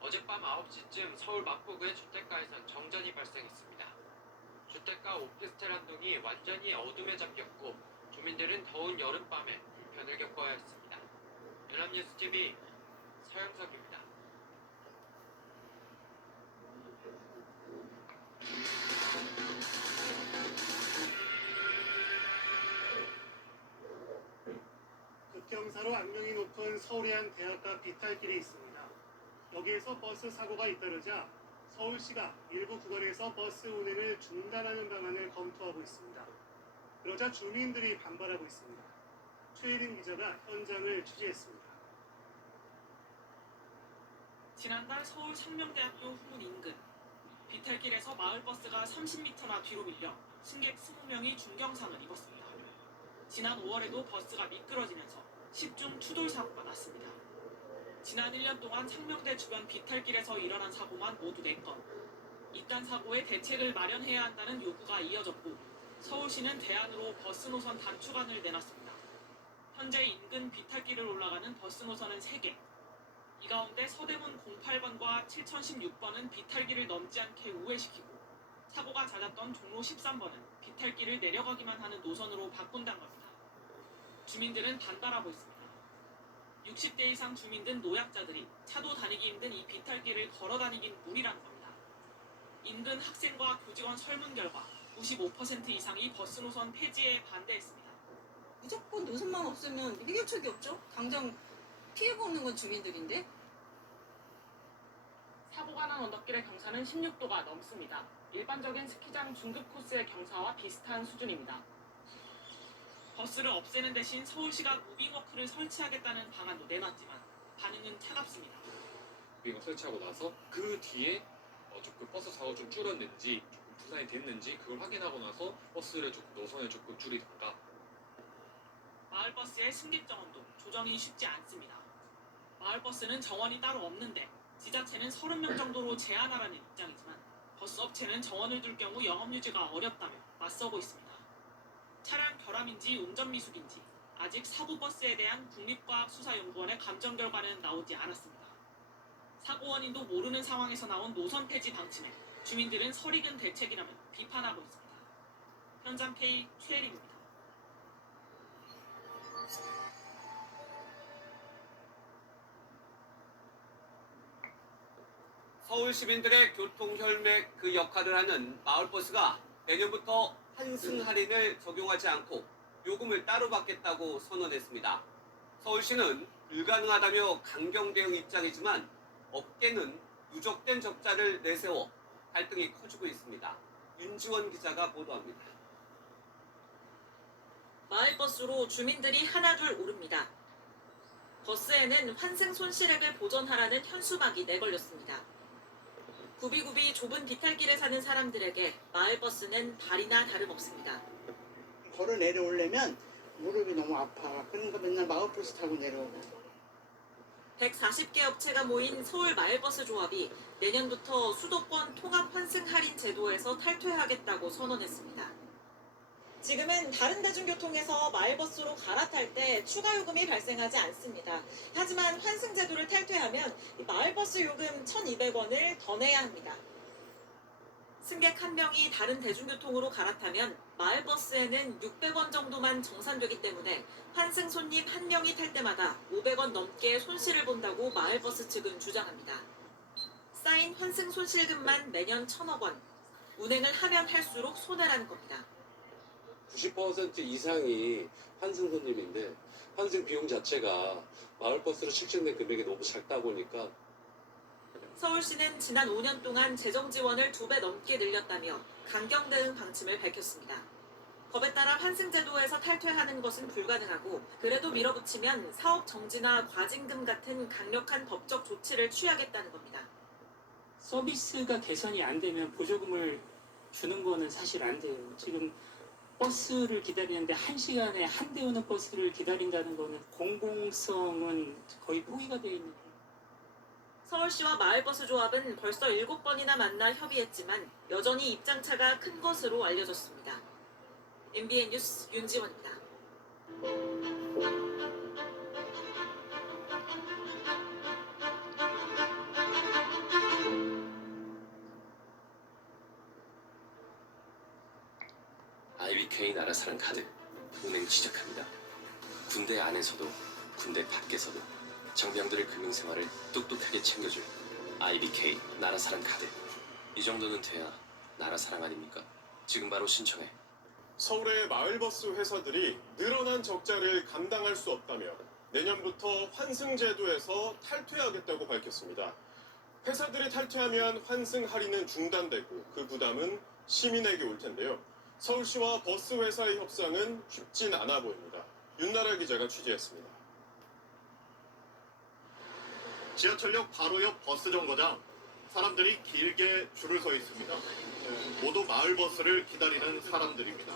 어젯밤 9시쯤 서울 마포구의 주택가에선 정전이 발생했습니다. 주택가 오피스텔 한 동이 완전히 어둠에 잠겼고 주민들은 더운 여름밤에 불편을 겪어야 했습니다. 연합뉴스TV 서영석입니다. 급경사로 악명이 높은 서울의 한 대학가 비탈길이 있습니다. 여기에서 버스 사고가 잇따르자 서울시가 일부 구간에서 버스 운행을 중단하는 방안을 검토하고 있습니다. 그러자 주민들이 반발하고 있습니다. 최혜림 기자가 현장을 취재했습니다. 지난달 서울 상명대학교 후문 인근 비탈길에서 마을버스가 30m나 뒤로 밀려 승객 20명이 중경상을 입었습니다. 지난 5월에도 버스가 미끄러지면서 10중 추돌 사고가 났습니다. 지난 1년 동안 상명대 주변 비탈길에서 일어난 사고만 모두 4건. 이딴 사고에 대책을 마련해야 한다는 요구가 이어졌고 서울시는 대안으로 버스 노선 단축안을 내놨습니다. 현재 인근 비탈길을 올라가는 버스 노선은 3개. 이 가운데 서대문 08번과 7016번은 비탈길을 넘지 않게 우회시키고 사고가 잦았던 종로 13번은 비탈길을 내려가기만 하는 노선으로 바꾼다는 겁니다. 주민들은 반발하고 있습니다. 60대 이상 주민 등 노약자들이 차도 다니기 힘든 이 비탈길을 걸어 다니긴 무리라는 겁니다. 인근 학생과 교직원 설문 결과 95% 이상이 버스 노선 폐지에 반대했습니다. 무조건 노선만 없으면 해결책이 없죠? 당장 피해보는 건 주민들인데? 사고가 난 언덕길의 경사는 16도가 넘습니다. 일반적인 스키장 중급 코스의 경사와 비슷한 수준입니다. 버스를 없애는 대신 서울시가 무빙워크를 설치하겠다는 방안도 내놨지만 반응은 차갑습니다. 무빙워크 설치하고 나서 그 뒤에 조금 버스 사고 좀 줄었는지 조금 분산이 됐는지 그걸 확인하고 나서 버스를 조금 노선을 조금 줄이던가. 마을버스의 승객 정원도 조정이 쉽지 않습니다. 마을버스는 정원이 따로 없는데 지자체는 30명 정도로 제한하라는 입장이지만 버스업체는 정원을 둘 경우 영업유지가 어렵다며 맞서고 있습니다. 차량 결함인지 운전미숙인지 아직 사고버스에 대한 국립과학수사연구원의 감정 결과는 나오지 않았습니다. 사고 원인도 모르는 상황에서 나온 노선 폐지 방침에 주민들은 설익은 대책이라며 비판하고 있습니다. 현장 K 최혜림입니다. 서울 시민들의 교통 혈맥 그 역할을 하는 마을버스가 내년부터 환승 할인을 적용하지 않고 요금을 따로 받겠다고 선언했습니다. 서울시는 불가능하다며 강경 대응 입장이지만 업계는 누적된 적자를 내세워 갈등이 커지고 있습니다. 윤지원 기자가 보도합니다. 마을버스로 주민들이 하나둘 오릅니다. 버스에는 환승 손실액을 보전하라는 현수막이 내걸렸습니다. 굽이굽이 좁은 비탈길에 사는 사람들에게 마을버스는 발이나 다름없습니다. 걸어 내려오려면 무릎이 너무 아파. 그러니까 맨날 마을버스 타고 내려오고. 140개 업체가 모인 서울 마을버스 조합이 내년부터 수도권 통합 환승 할인 제도에서 탈퇴하겠다고 선언했습니다. 지금은 다른 대중교통에서 마을버스로 갈아탈 때 추가 요금이 발생하지 않습니다. 하지만 환승 제도를 탈퇴하면 마을버스 요금 1,200원을 더 내야 합니다. 승객 한 명이 다른 대중교통으로 갈아타면 마을버스에는 600원 정도만 정산되기 때문에 환승 손님 한 명이 탈 때마다 500원 넘게 손실을 본다고 마을버스 측은 주장합니다. 쌓인 환승 손실금만 매년 1,000억 원. 운행을 하면 할수록 손해라는 겁니다. 90% 이상이 환승 손님인데 환승 비용 자체가 마을버스로 책정된 금액이 너무 작다 보니까 서울시는 지난 5년 동안 재정 지원을 2배 넘게 늘렸다며 강경 대응 방침을 밝혔습니다. 법에 따라 환승 제도에서 탈퇴하는 것은 불가능하고 그래도 밀어붙이면 사업 정지나 과징금 같은 강력한 법적 조치를 취하겠다는 겁니다. 서비스가 개선이 안 되면 보조금을 주는 거는 사실 안 돼요. 지금 버스를 기다리는데 1시간에 한 대 오는 버스를 기다린다는 거는 공공성은 거의 포기가 되어 있는 거예요. 서울시와 마을버스 조합은 벌써 7번이나 만나 협의했지만 여전히 입장차가 큰 것으로 알려졌습니다. MBN 뉴스 윤지원입니다. IBK 나라사랑 카드 운행 시작합니다. 군대 안에서도 군대 밖에서도 장병들의 금융생활을 똑똑하게 챙겨줄 IBK 나라사랑 카드. 이 정도는 돼야 나라사랑 아닙니까? 지금 바로 신청해. 서울의 마을버스 회사들이 늘어난 적자를 감당할 수 없다며 내년부터 환승제도에서 탈퇴하겠다고 밝혔습니다. 회사들이 탈퇴하면 환승 할인은 중단되고 그 부담은 시민에게 올 텐데요. 서울시와 버스 회사의 협상은 쉽진 않아 보입니다. 윤나라 기자가 취재했습니다. 지하철역 바로 옆 버스 정거장, 사람들이 길게 줄을 서 있습니다. 모두 마을버스를 기다리는 사람들입니다.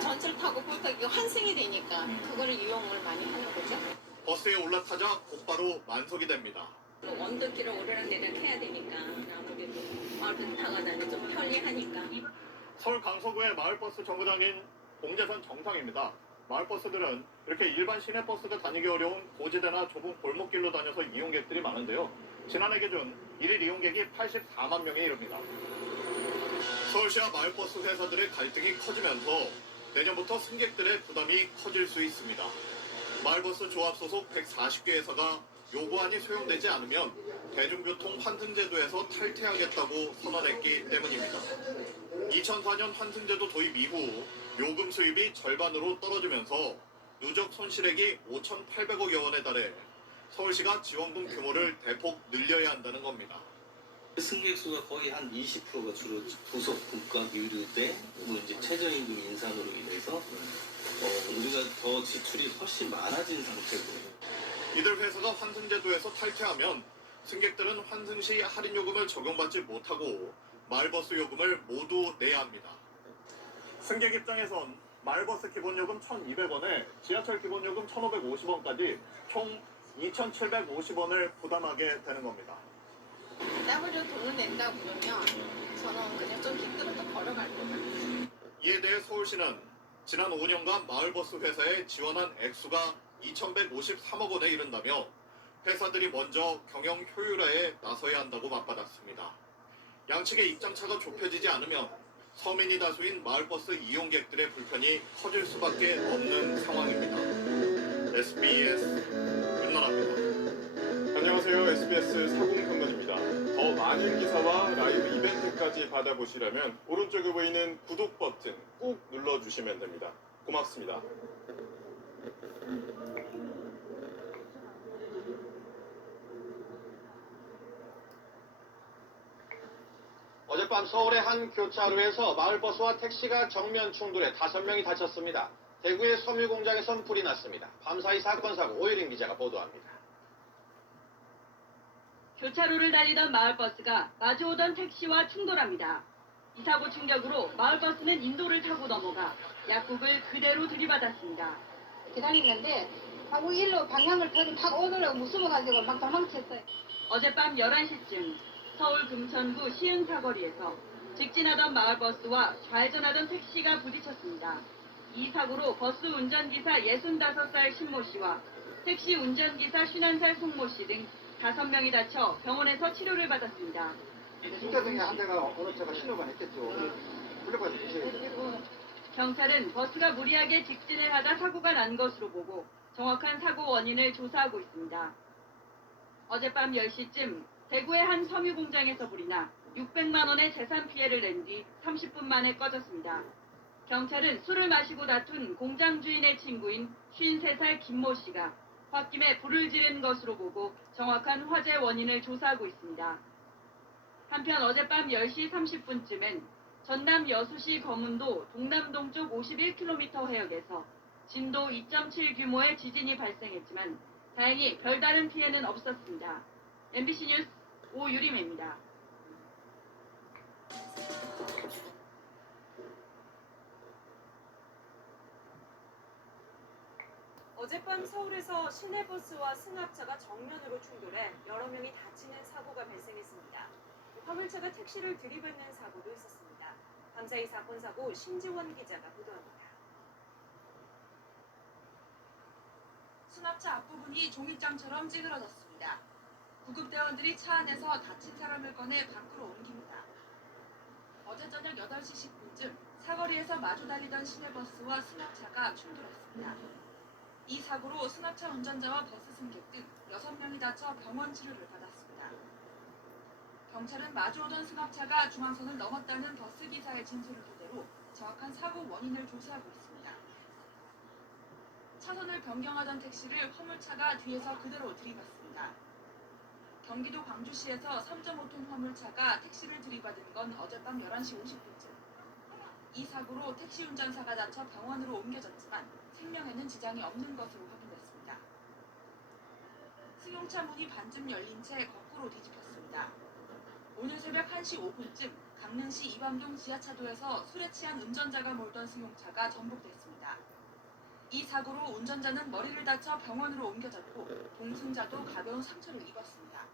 전철 타고 보니까 환승이 되니까 그거를 이용을 많이 하는 거죠. 버스에 올라타자 곧바로 만석이 됩니다. 언덕길을 오르락내리락 해야 되니까 아무래도 마을버스 타고 다니면 좀 편리하니까. 서울 강서구의 마을버스 정거장인 봉제선 정상입니다. 마을버스들은 이렇게 일반 시내버스가 다니기 어려운 고지대나 좁은 골목길로 다녀서 이용객들이 많은데요. 지난해 기준 1일 이용객이 84만 명에 이릅니다. 서울시와 마을버스 회사들의 갈등이 커지면서 내년부터 승객들의 부담이 커질 수 있습니다. 마을버스 조합 소속 140개 회사가 요구안이 수용되지 않으면 대중교통 환승제도에서 탈퇴하겠다고 선언했기 때문입니다. 2004년 환승제도 도입 이후 요금 수입이 절반으로 떨어지면서 누적 손실액이 5,800억여 원에 달해 서울시가 지원금 규모를 대폭 늘려야 한다는 겁니다. 승객 수가 거의 한 20%가 주로 부속 국가 유류대, 이제 최저임금 인상으로 인해서 우리가 더 지출이 훨씬 많아진 상태고. 이들 회사가 환승제도에서 탈퇴하면 승객들은 환승 시 할인 요금을 적용받지 못하고 마을버스 요금을 모두 내야 합니다. 승객 입장에선 마을버스 기본요금 1,200원에 지하철 기본요금 1,550원까지 총 2,750원을 부담하게 되는 겁니다. 따블로 돈을 낸다 그러면 저는 그냥 좀 힘들어도 걸어갈 것 같아요. 이에 대해 서울시는 지난 5년간 마을버스 회사에 지원한 액수가 2,153억 원에 이른다며 회사들이 먼저 경영 효율화에 나서야 한다고 맞받았습니다. 양측의 입장차가 좁혀지지 않으면 서민이 다수인 마을버스 이용객들의 불편이 커질 수밖에 없는 상황입니다. SBS 윤나라입니다. 안녕하세요. SBS 사공평론입니다. 더 많은 기사와 라이브 이벤트까지 받아보시려면 오른쪽에 보이는 구독 버튼 꾹 눌러주시면 됩니다. 고맙습니다. 어젯밤 서울의 한 교차로에서 마을버스와 택시가 정면 충돌해 5명이 다쳤습니다. 대구의 섬유공장에선 불이 났습니다. 밤사이 사건 사고 오유린 기자가 보도합니다. 교차로를 달리던 마을버스가 마주오던 택시와 충돌합니다. 이 사고 충격으로 마을버스는 인도를 타고 넘어가 약국을 그대로 들이받았습니다. 기다리는데 하고 일로 방향을 타고 오느라고 무서워가지고 막 도망쳤어요. 어젯밤 11시쯤 서울 금천구 시흥 사거리에서 직진하던 마을버스와 좌회전하던 택시가 부딪혔습니다. 이 사고로 버스 운전기사 65살 신모 씨와 택시 운전기사 51살 송모 씨 등 5명이 다쳐 병원에서 치료를 받았습니다. 중대등에 한 대가 어느 차가 신호가 했겠죠. 불려가지고 경찰은 버스가 무리하게 직진을 하다 사고가 난 것으로 보고 정확한 사고 원인을 조사하고 있습니다. 어젯밤 10시쯤 대구의 한 섬유 공장에서 불이 나 600만 원의 재산 피해를 낸 뒤 30분 만에 꺼졌습니다. 경찰은 술을 마시고 다툰 공장 주인의 친구인 53살 김모 씨가 홧김에 불을 지른 것으로 보고 정확한 화재 원인을 조사하고 있습니다. 한편 어젯밤 10시 30분쯤엔 전남 여수시 거문도 동남동 쪽 51km 해역에서 진도 2.7 규모의 지진이 발생했지만 다행히 별다른 피해는 없었습니다. MBC 뉴스 오유림입니다. 어젯밤 서울에서 시내버스와 승합차가 정면으로 충돌해 여러 명이 다치는 사고가 발생했습니다. 화물차가 택시를 들이받는 사고도 있었습니다. 밤사이 사건 사고 신지원 기자가 보도합니다. 승합차 앞부분이 종잇장처럼 찌그러졌습니다. 구급대원들이 차 안에서 다친 사람을 꺼내 밖으로 옮깁니다. 어제 저녁 8시 10분쯤 사거리에서 마주 달리던 시내버스와 승합차가 충돌했습니다. 이 사고로 승합차 운전자와 버스 승객 등 6명이 다쳐 병원 치료를 받았습니다. 경찰은 마주오던 승합차가 중앙선을 넘었다는 버스 기사의 진술을 토대로 정확한 사고 원인을 조사하고 있습니다. 차선을 변경하던 택시를 화물차가 뒤에서 그대로 들이받습니다. 경기도 광주시에서 3.5톤 화물차가 택시를 들이받은 건 어젯밤 11시 50분쯤. 이 사고로 택시 운전사가 다쳐 병원으로 옮겨졌지만 생명에는 지장이 없는 것으로 확인됐습니다. 승용차 문이 반쯤 열린 채 거꾸로 뒤집혔습니다. 오늘 새벽 1시 5분쯤 강릉시 이밤동 지하차도에서 술에 취한 운전자가 몰던 승용차가 전복됐습니다. 이 사고로 운전자는 머리를 다쳐 병원으로 옮겨졌고 동승자도 가벼운 상처를 입었습니다.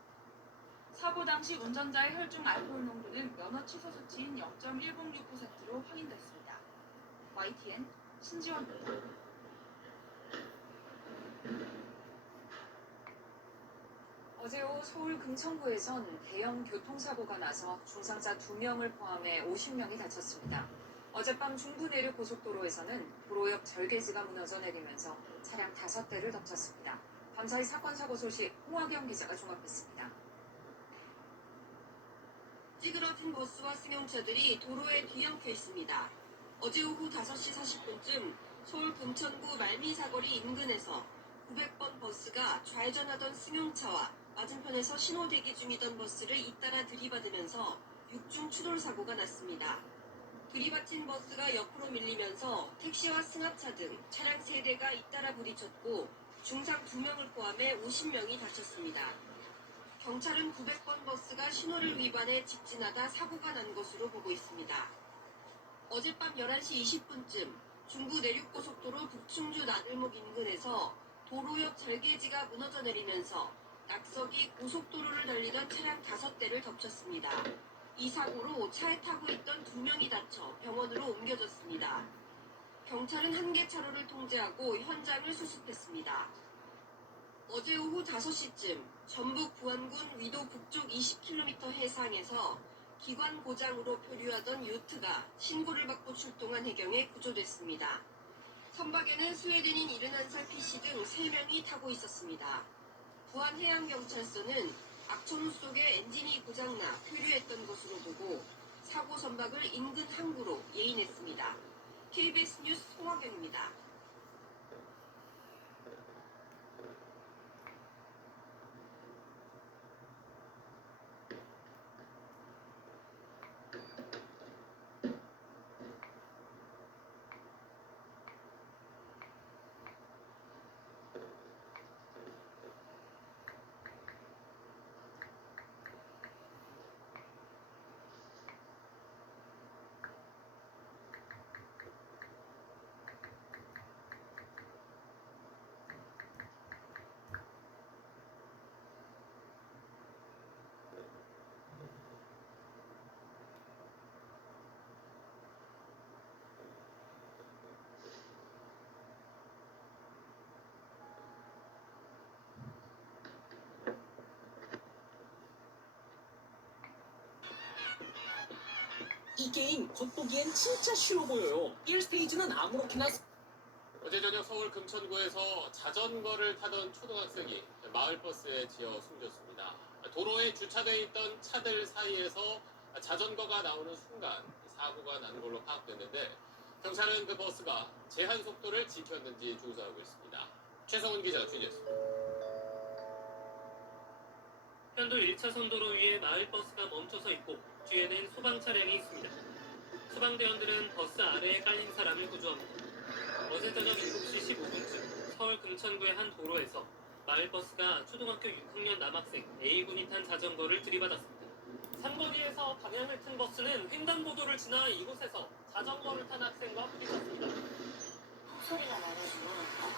사고 당시 운전자의 혈중 알코올 농도는 면허 취소 수치인 0.106%로 확인됐습니다. YTN 신지원입니다. 어제 오후 서울 금천구에선 대형 교통사고가 나서 중상자 2명을 포함해 50명이 다쳤습니다. 어젯밤 중부 내륙 고속도로에서는 도로 옆 절개지가 무너져 내리면서 차량 5대를 덮쳤습니다. 밤사이 사건 사고 소식 홍화경 기자가 종합했습니다. 찌그러진 버스와 승용차들이 도로에 뒤엉켜 있습니다. 어제 오후 5시 40분쯤 서울 금천구 말미 사거리 인근에서 900번 버스가 좌회전하던 승용차와 맞은편에서 신호 대기 중이던 버스를 잇따라 들이받으면서 6중 추돌 사고가 났습니다. 들이받친 버스가 옆으로 밀리면서 택시와 승합차 등 차량 3대가 잇따라 부딪혔고 중상 2명을 포함해 50명이 다쳤습니다. 경찰은 900번 버스가 신호를 위반해 직진하다 사고가 난 것으로 보고 있습니다. 어젯밤 11시 20분쯤 중부 내륙고속도로 북충주 나들목 인근에서 도로 옆 절개지가 무너져 내리면서 낙석이 고속도로를 달리던 차량 5대를 덮쳤습니다. 이 사고로 차에 타고 있던 2명이 다쳐 병원으로 옮겨졌습니다. 경찰은 한 개 차로를 통제하고 현장을 수습했습니다. 어제 오후 5시쯤 전북 부안군 위도 북쪽 20km 해상에서 기관 고장으로 표류하던 요트가 신고를 받고 출동한 해경에 구조됐습니다. 선박에는 스웨덴인 71살 P씨 등 3명이 타고 있었습니다. 부안해양경찰서는 악천후 속에 엔진이 고장나 표류했던 것으로 보고 사고 선박을 인근 항구로 예인했습니다. KBS 뉴스 홍화경입니다. 이 게임 겉보기엔 진짜 쉬워 보여요. 1스테이지는 아무렇게나 어제 저녁 서울 금천구에서 자전거를 타던 초등학생이 마을버스에 지어 숨졌습니다. 도로에 주차되어 있던 차들 사이에서 자전거가 나오는 순간 사고가 난 걸로 파악됐는데 경찰은 그 버스가 제한 속도를 지켰는지 조사하고 있습니다. 최성훈 기자 취재했습니다. 편도 1차선 도로 위에 마을버스가 멈춰서 있고 뒤에는 소방 차량이 있습니다. 소방대원들은 버스 아래에 깔린 사람을 구조합니다. 어제 저녁 7시 15분쯤 서울 금천구의 한 도로에서 마을버스가 초등학교 6학년 남학생 A군이 탄 자전거를 들이받았습니다. 삼거리에서 방향을 튼 버스는 횡단보도를 지나 이곳에서 자전거를 탄 학생과 부딪혔습니다. 소리가 나가지고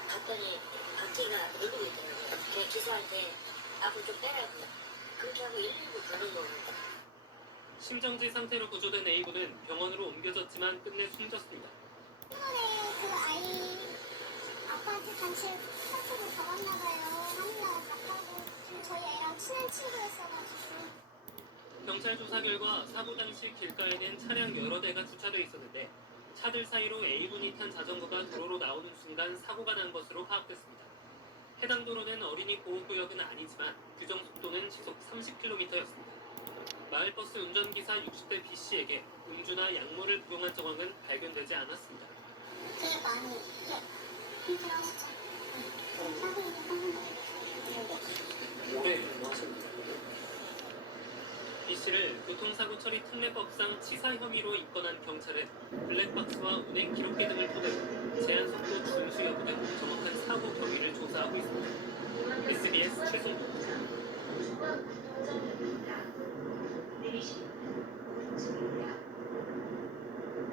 갔더니 바퀴가 누르고 있더라고요. 그냥 기사한테 앞으로 좀 빼라고 그렇게 하고 119 부른 거고. 심정지 상태로 구조된 A군은 병원으로 옮겨졌지만 끝내 숨졌습니다. 병원에 그 아이 아빠한테 단체 카톡을 받았나봐요. 한국나라 갔다고. 지금 저희 애랑 친한 친구였어가지고. 경찰 조사 결과 사고 당시 길가에는 차량 여러 대가 주차돼 있었는데 차들 사이로 A군이 탄 자전거가 도로로 나오는 순간 사고가 난 것으로 파악됐습니다. 해당 도로는 어린이 보호구역은 아니지만 규정 속도는 시속 30km였습니다. 마을버스 운전기사 60대 B씨에게 음주나 약물을 복용한 정황은 발견되지 않았습니다. 되게 많이 힘들어하시죠. 사고 있는 상황도 오래 근무하셨나요? B씨를 교통사고 처리 특례법상 치사 혐의로 입건한 경찰은 블랙박스와 운행 기록기 등을 토대로 제한속도 준수 여부 등 정확한 사고 경위를 조사하고 있습니다. SBS 최승국.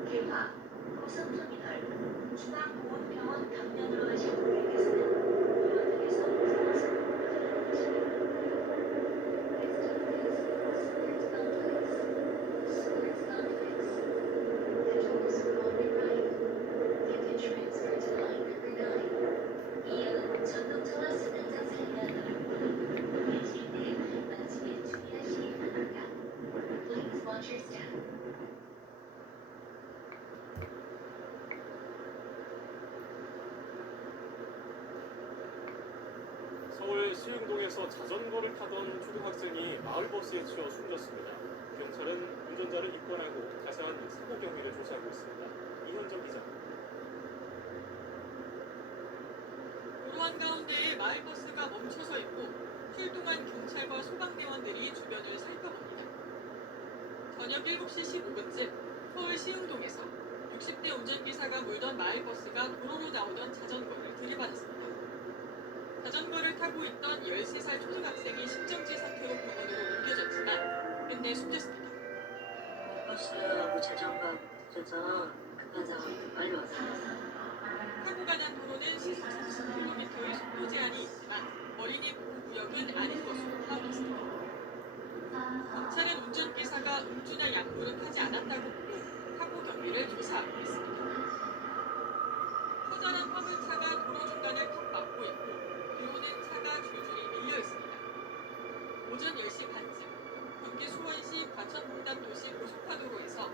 개화 고성터미널 중앙보건병원 감면으로 가신 고객께서는 이번역에서 이어는 전동차와 승강장 사이를 내실 때 마침에 주의하시기 바랍니다. Please watch your step. 서울 수영동에서 자전거를 타던 초등학생이 마을버스에 치여 숨졌습니다. 경찰은 운전자를 입건하고 자세한 사고 경위를 조사하고 있습니다. 이현정 기자. 도로 한가운데에 마을버스가 멈춰서 있고 출동한 경찰과 소방대원들이 주변을 살펴봅니다. 저녁 7시 15분쯤 서울 시흥동에서 60대 운전기사가 몰던 마을버스가 도로로 나오던 자전거를 들이받았습니다. 자전거를 타고 있던 13살 초등학생이 심정지 상태로 병원으로 옮겨졌지만 끝내 숨졌습니다. 버스하고 자전거 그래서 급하자고 빨리 와서 사고가 난 도로는 시속 30km의 속도 제한이 있지만 어린이 보호구역은 아닌 것으로 파악됐습니다. 경찰은 운전기사가 음주나 약물은 하지 않았다고 보고 사고 경위를 조사하고 있습니다. 커다란 화물차가 도로 중간을 턱 막고 있고 들어오는 차가 줄줄이 밀려 있습니다. 오전 10시 반쯤 경기 수원시 과천봉담도시 고속화도로에서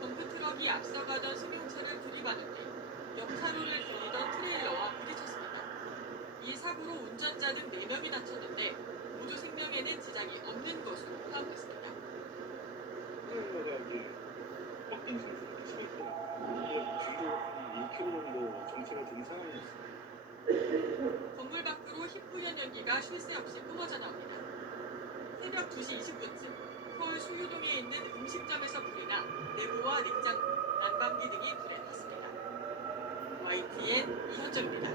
덤프트럭이 앞서가던 승용차를 들이받은 뒤 옆차로를 달리던 트레일러와 부딪혔습니다. 이 사고로 운전자 등 4명이 다쳤는데 모두 생명에는 지장이 없는 것으로 파악됐습니다. 트레일러가 이제 꺾인 상태로 치고 있더라고요. 뒤로 한 1km 정도 정체가 된 상황이었어요. 건물 밖으로 희뿌연 연기가 쉴 새 없이 뿜어져 나옵니다. 새벽 2시 20분쯤 서울 수유동에 있는 음식점에서 불이 나 내부와 냉장고, 난방기 등이 불에 탔습니다. YTN 이현정입니다.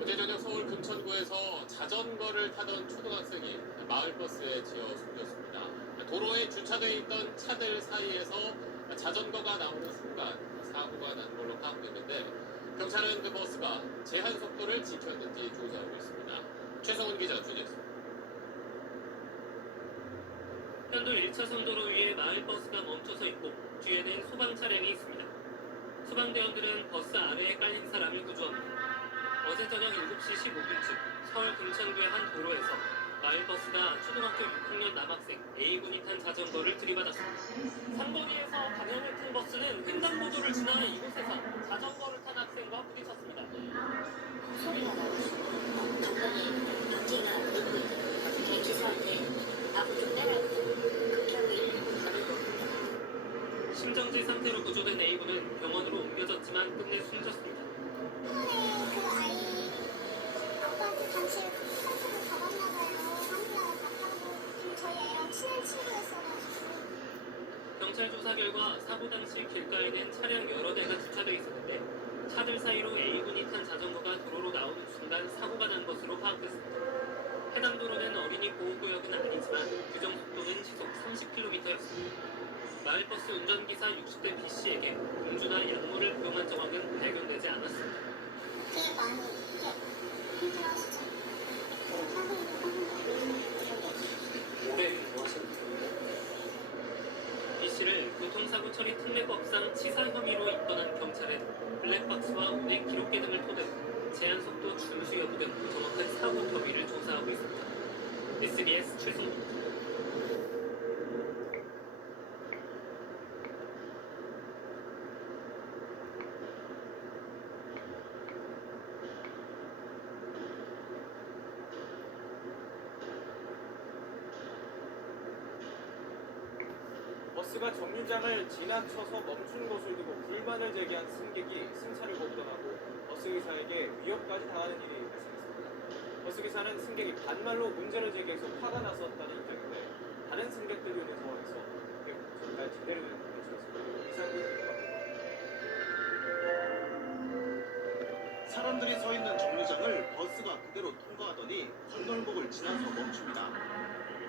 어제 저녁 서울 금천구에서 자전거를 타던 초등학생이 마을버스에 치여 숨졌습니다. 도로에 주차되어 있던 차들 사이에서 자전거가 나오는 순간 사고가 난 걸로 파악됐는데 경찰은 그 버스가 제한 속도를 지켰는지 조사하고 있습니다. 최성훈 기자 주제했습니다. 편도 1차선 도로 위에 마을버스가 멈춰서 있고 뒤에는 소방 차량이 있습니다. 소방대원들은 버스 아래에 깔린 사람을 구조합니다. 어제 저녁 7시 15분쯤 서울 금천구의 한 도로에서 마을버스가 초등학교 6학년 남학생 A군이 탄 자전거를 들이받았습니다. 삼거리에서 방향을 튼 버스는 횡단보도를 지나 이곳에서 자전거를 탄 학생과 부딪혔습니다. 소리가 나가지고 갔더니 바퀴가 누르고 있더라고요. 그냥 기사한테 앞으로 좀 빼라고 그렇게 하고 119 부른 거고. 심정지 상태로 구조된 A군은 병원으로 옮겨졌지만 끝내 숨졌습니다. 병원에 그 아이 아빠한테 단체 카톡을 받았나봐요. 한국나라 갔다고. 지금 저희 애랑 친한 친구였어가지고. 경찰 조사 결과 사고 당시 길가에는 차량 여러 대가 주차돼 있었는데 차들 사이로 A군이 탄 자전거가 도로로 나오는 순간 사고가 난 것으로 파악됐습니다. 기사 60대 B씨에게 음주나 약물을 복용한 정황은 발견되지 않았습니다. 되게 많이 힘들어하시죠? 올해는 무엇입니까? B씨를 교통사고 처리 특례법상 치사 혐의로 입건한 경찰은 블랙박스와 운행 기록계 등을 토대로 제한속도 준수 여부 등 정확한 사고 범위를 조사하고 있습니다. SBS 최승훈입니다. 버스가 정류장을 지나쳐서 멈춘 것을 두고 불만을 제기한 승객이 승차를 거부당하고 버스기사에게 위협까지 당하는 일이 발생했습니다. 버스기사는 승객이 반말로 문제를 제기해서 화가 나섰다는 입장인데 다른 승객들도 있는 상황에서 정말 제대로 된 대처였습니다. 이상민 사람들이 서 있는 정류장을 버스가 그대로 통과하더니 건널목을 지나서 멈춥니다.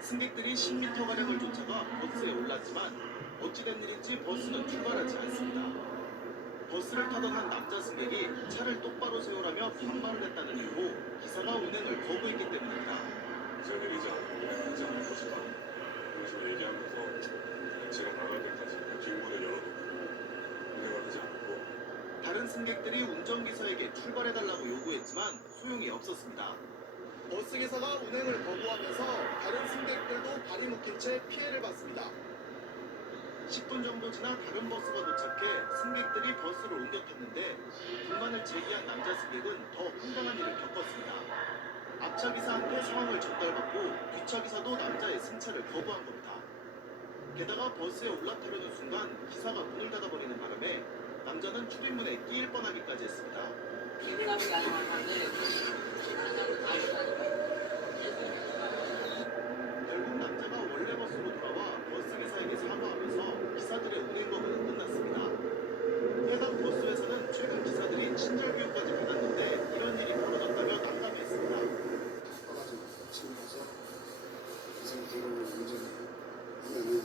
승객들이 10m가량을 쫓아가 버스에 올랐지만 어찌된 일인지 버스는 출발하지 않습니다. 버스를 타던 한 남자 승객이 차를 똑바로 세우라며 반말을 했다는 이유로 기사가 운행을 거부했기 때문입니다. 기사 내리지 않고 운행하지 않을 것이다. 그래서 얘기하면서 제가 나갈 때까지 길문을 열어놓고 운행을 하지 않고 다른 승객들이 운전기사에게 출발해달라고 요구했지만 소용이 없었습니다. 버스기사가 운행을 거부하면서 다른 승객들도 발이 묶인 채 피해를 봤습니다. 10분 정도 지나 다른 버스가 도착해 승객들이 버스를 옮겼는데 불만을 제기한 남자 승객은 더 황당한 일을 겪었습니다. 앞차 기사한테 상황을 전달받고 뒷차 기사도 남자의 승차를 거부한 겁니다. 게다가 버스에 올라타려는 순간 기사가 문을 닫아버리는 바람에 남자는 출입문에 끼일 뻔하기까지 했습니다. 결국 남자가 원래 버스로 돌아와 버스기사에게 사과하면서 기사들의 운행거부는 끝났습니다. 해당 버스에서는 최근 기사들이 친절교육까지 받았는데 이런 일이 벌어졌다며 난감했습니다. 지금 가서 이 상태로 운전하면은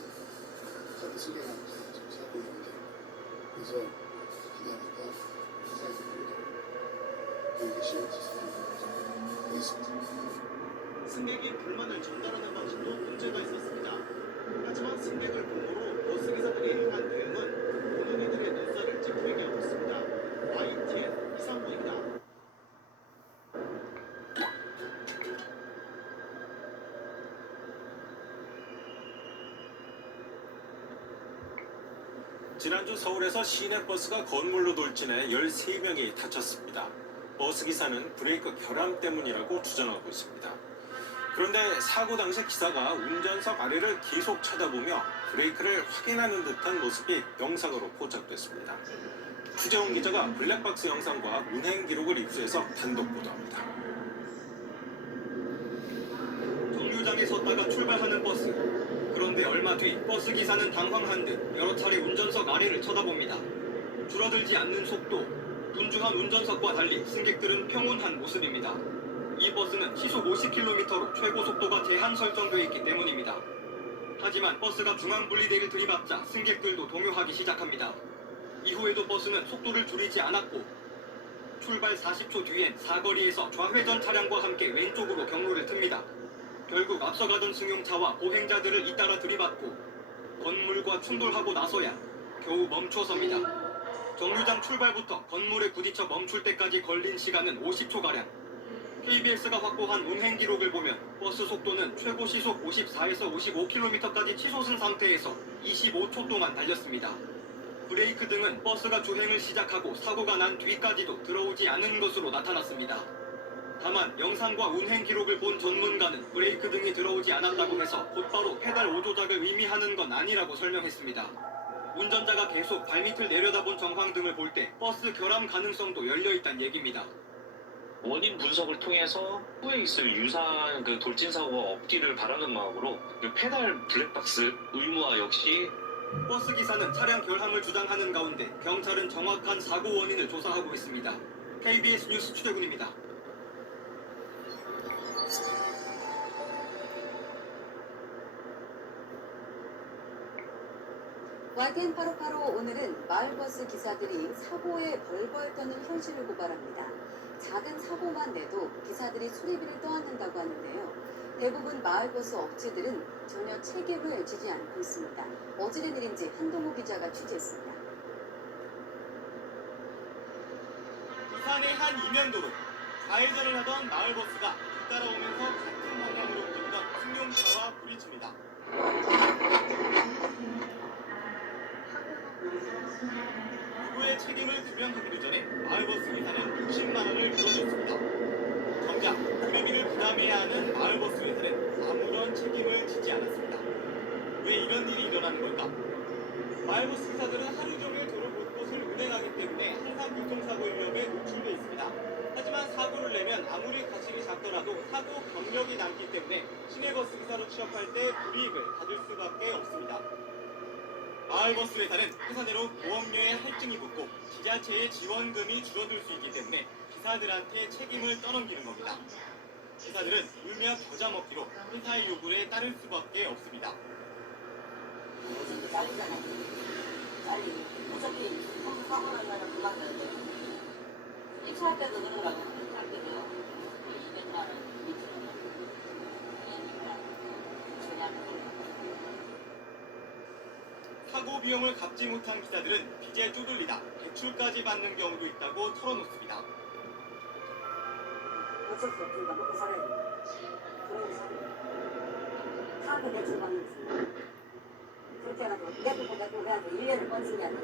카드 승객한테 지금 사고 있는데 그래서 기다리니까 기사님들도 여기 시험지에서 있습니다. 승객이 불만을 전달하는 방식도 문제가 있었습니다. 하지만 승객을 공으로 버스기사들이 행한 대응은 보는 이들의 눈살을 찌푸리게 하고 있습니다. YTN 이상구입니다. 지난주 서울에서 시내버스가 건물로 돌진해 13명이 다쳤습니다. 버스기사는 브레이크 결함 때문이라고 주장하고 있습니다. 그런데 사고 당시 기사가 운전석 아래를 계속 쳐다보며 브레이크를 확인하는 듯한 모습이 영상으로 포착됐습니다. 추재훈 기자가 블랙박스 영상과 운행 기록을 입수해서 단독 보도합니다. 정류장에 섰다가 출발하는 버스. 그런데 얼마 뒤 버스 기사는 당황한 듯 여러 차례 운전석 아래를 쳐다봅니다. 줄어들지 않는 속도, 분주한 운전석과 달리 승객들은 평온한 모습입니다. 이 버스는 시속 50km로 최고 속도가 제한 설정되어 있기 때문입니다. 하지만 버스가 중앙 분리대를 들이받자 승객들도 동요하기 시작합니다. 이후에도 버스는 속도를 줄이지 않았고 출발 40초 뒤엔 사거리에서 좌회전 차량과 함께 왼쪽으로 경로를 틉니다. 결국 앞서가던 승용차와 보행자들을 잇따라 들이받고 건물과 충돌하고 나서야 겨우 멈춰섭니다. 정류장 출발부터 건물에 부딪혀 멈출 때까지 걸린 시간은 50초가량. KBS가 확보한 운행 기록을 보면 버스 속도는 최고 시속 54에서 55km까지 치솟은 상태에서 25초 동안 달렸습니다. 브레이크 등은 버스가 주행을 시작하고 사고가 난 뒤까지도 들어오지 않은 것으로 나타났습니다. 다만 영상과 운행 기록을 본 전문가는 브레이크 등이 들어오지 않았다고 해서 곧바로 페달 5조작을 의미하는 건 아니라고 설명했습니다. 운전자가 계속 발밑을 내려다본 정황 등을 볼 때 버스 결함 가능성도 열려있다는 얘기입니다. 원인 분석을 통해서 후에 있을 유사한 돌진 사고가 없기를 바라는 마음으로 페달 블랙박스 의무화 역시 버스 기사는 차량 결함을 주장하는 가운데 경찰은 정확한 사고 원인을 조사하고 있습니다. KBS 뉴스 추재군입니다. YTN858 오늘은 마을버스 기사들이 사고에 벌벌 떠는 현실을 고발합니다. 작은 사고만 내도 기사들이 수리비를 떠안는다고 하는데요. 대부분 마을버스 업체들은 전혀 책임을 지지 않고 있습니다. 어찌된 일인지 한동호 기자가 취재했습니다. 부산의 한 이면도로 좌회전을 하던 마을버스가 뒤따라오면서 같은 방향으로 움직이던 승용차와 부딪힙니다. 누구의 책임을 규명하기도 전에 마을버스 기사는 60만 원을 물어줬습니다. 정작 수리비를 부담해야 하는 마을버스 회사는 아무런 책임을 지지 않았습니다. 왜 이런 일이 일어나는 걸까? 마을버스 기사들은 하루 종일 도로 곳곳을 운행하기 때문에 항상 교통사고의 위험에 노출돼 있습니다. 하지만 사고를 내면 아무리 가실이 작더라도 사고 경력이 남기 때문에 시내버스 기사로 취업할 때 불이익을 받을 수밖에 없습니다. 마을버스 회사는 회사 내로 보험료에 할증이 붙고 지자체의 지원금이 줄어들 수 있기 때문에 기사들한테 책임을 떠넘기는 겁니다. 기사들은 울며 겨자 먹기로 회사의 요구에 따를 수밖에 없습니다. 잘리잖아요. 잘리고 어차피 사고 나면 그만 되는데 입사할 때도 그런 거라고 할 때도요. 200만 원 밑으로는 그러니까 그냥 사고 비용을 갚지 못한 기사들은 빚에 쪼들리다 대출까지 받는 경우도 있다고 털어놓습니다. 어쩔 수 없으니까 먹고 살아야지. 그러고 살아요. 사고 대출 받는 거 있습니다. 그렇게 해가지고 내고 해가지고 1년을 뻗은 게 아니라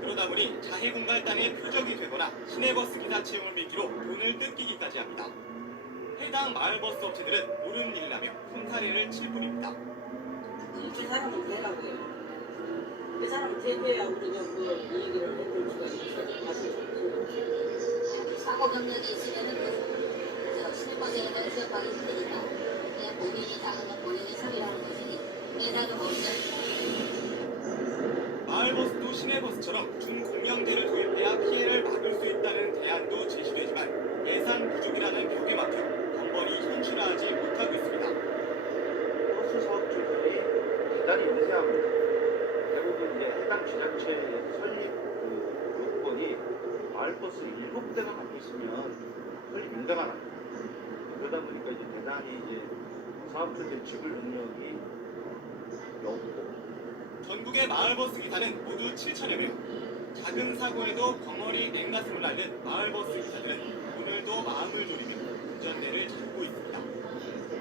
그러다 보니 자해공갈당의 표적이 되거나 시내버스 기사 채용을 미끼로 돈을 뜯기기까지 합니다. 해당 마을버스 업체들은 옳은 일이라며 손사래를 칠 뿐입니다. 그 사람은 되라고요. 그 사람은 대표야 우리가 그 이익을 해줄 수가 있어요. 사고 경력이 있으면은 그 시내버스에 대한 취업하기 힘드니까 그냥 본인이 작은 건 본인이 처리하는 것이니 매달은 없는. 마을버스도 시내버스처럼 중공영제를 도입해야 피해를 막을 수 있다는 대안도 제시되지만 예산 부족이라는 벽에 막혀 번번이 현실화하지 못하고 있습니다. 버스 사업주들이 대단히 미세합니다. 대부분 이제 해당 지자체 설립 그 요건이 마을버스 7대가 갖고 있으면 설립 인가가 납니다. 그러다 보니까 이제 대단히 이제 사업주들 지불 능력이 없고 전국의 마을버스 기사는 모두 7천여 명. 작은 사고에도 벙어리 냉가슴을 앓는 마을버스 기사들은 오늘도 마음을 졸이며 운전대를 잡고 있습니다.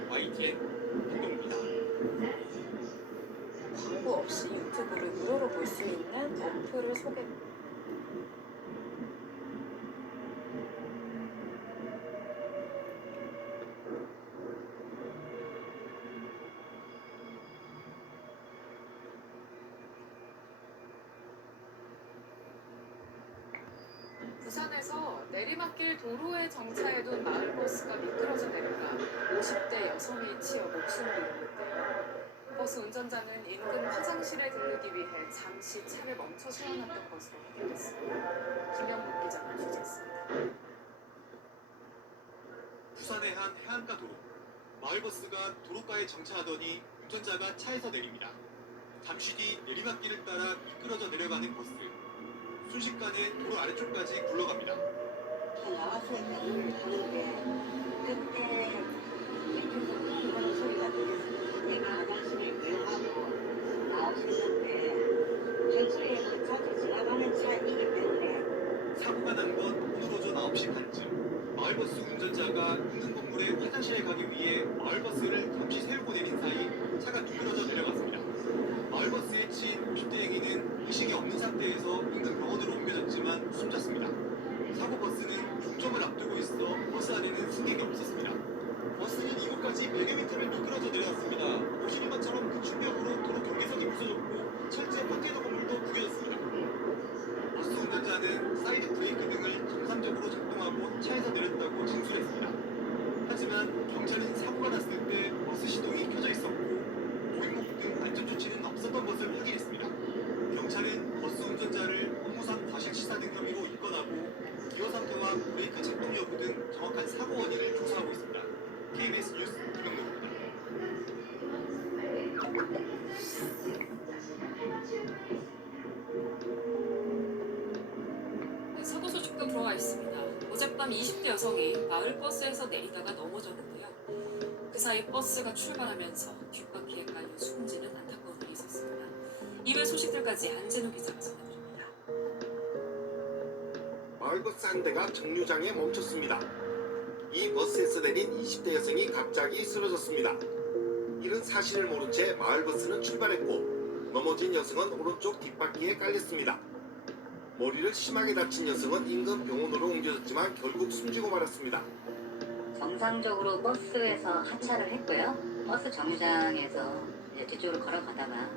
YTN 한동입니다. 광고 없이 유튜브를 무료로 볼 수 있는 어플을 소개합니다. 부산에서 내리막길 도로에 정차해둔 마을버스가 미끄러져 내려가 50대 여성이 치여 목숨을 잃었는데요. 버스 운전자는 인근 화장실에 들르기 위해 잠시 차를 멈춰 세워놨던 것으로 확인됐습니다. 김영국 기자가 취재했습니다. 부산의 한 해안가 도로. 마을버스가 도로가에 정차하더니 운전자가 차에서 내립니다. 잠시 뒤 내리막길을 따라 미끄러져 내려가는 버스. 순식간에 도로 아래쪽까지 굴러갑니다. 나왔을 때 하는데 그때 옆에서 그런 소리가 들려서 내가 화장실을 조용하고 나오고 있는데 전소리에 자주 지나가는 차이기 때문에 사고가 난 건 오늘 오전 9시 반쯤. 마을버스 운전자가 인근 건물에 화장실에 가기 위해 마을버스를 잠시 세우고 내린 사이 차가 미끄러져 내려갔습니다. 마을버스에 친 50대 행인은 의식이 없는 상태에서 인근 병원으로 옮겨졌지만 숨졌습니다. 사고 버스는 종점을 앞두고 있어 버스 안에는 승객이 없었습니다. 버스는 이곳까지 100여 미터를 미끄러져 내려갔습니다. 보시는 것처럼 그 충격으로 도로 경계석이 부서졌고 철제 컨테이너 건물도 구겨졌습니다. 버스 운전자는 사이드 브레이크 등을 정상적으로 작동하고 차에서 내렸다고 진술했습니다. 하지만 경찰은 사고가 났을 때 버스 시동이 켜져 있었고 고인목 등 안전조치는 없었던 것을 확인했습니다. 경찰은 버스 운전자를 업무상 과실치사 등 혐의로 입건하고 기어 상태와 브레이크 작동 여부 등 정확한 사고 원인을 조사하고 있습니다. KBS 뉴스 김영록입니다. 사고 소식도 들어와 있습니다. 어젯밤 20대 여성이 마을버스에서 내리다가 넘어졌는데요. 그 사이 버스가 출발하면서 뒷바퀴에 깔려 숨지는 안타까운 일이 있었습니다. 이외 소식들까지 안재노 기자가 전해드립니다. 마을버스 한 대가 정류장에 멈췄습니다. 이 버스에서 내린 20대 여성이 갑자기 쓰러졌습니다. 이런 사실을 모른 채 마을버스는 출발했고 넘어진 여성은 오른쪽 뒷바퀴에 깔렸습니다. 머리를 심하게 다친 여성은 인근 병원으로 옮겨졌지만 결국 숨지고 말았습니다. 정상적으로 버스에서 하차를 했고요. 버스 정류장에서 이제 뒤쪽으로 걸어가다가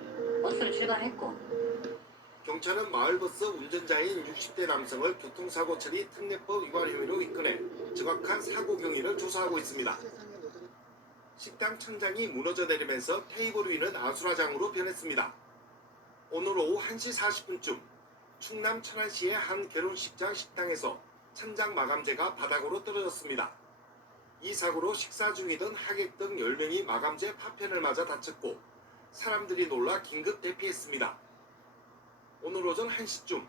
버스를 출발했고. 경찰은 마을버스 운전자인 60대 남성을 교통사고 처리 특례법 위반 혐의로 입건해 정확한 사고 경위를 조사하고 있습니다. 식당 천장이 무너져 내리면서 테이블 위는 아수라장으로 변했습니다. 오늘 오후 1시 40분쯤 충남 천안시의 한 결혼식장 식당에서 천장 마감재가 바닥으로 떨어졌습니다. 이 사고로 식사 중이던 하객 등 10명이 마감재 파편을 맞아 다쳤고 사람들이 놀라 긴급 대피했습니다. 오늘 오전 1시쯤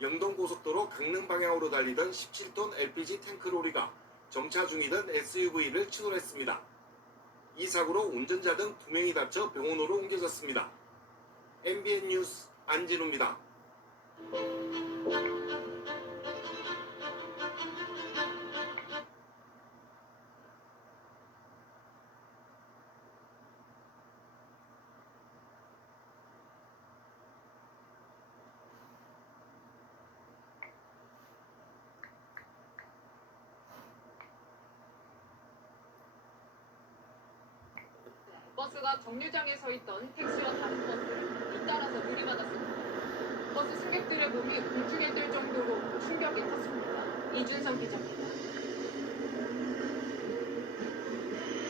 영동고속도로 강릉 방향으로 달리던 17톤 LPG 탱크 로리가 정차 중이던 SUV를 추돌했습니다. 이 사고로 운전자 등 2명이 다쳐 병원으로 옮겨졌습니다. MBN 뉴스 안진우입니다. 버스가 정류장에 서 있던 택시와 다른 버스를 잇따라서 들이받았습니다. 버스 승객들의 몸이 공중에 뜰 정도로 충격이 컸습니다. 이준성 기자입니다.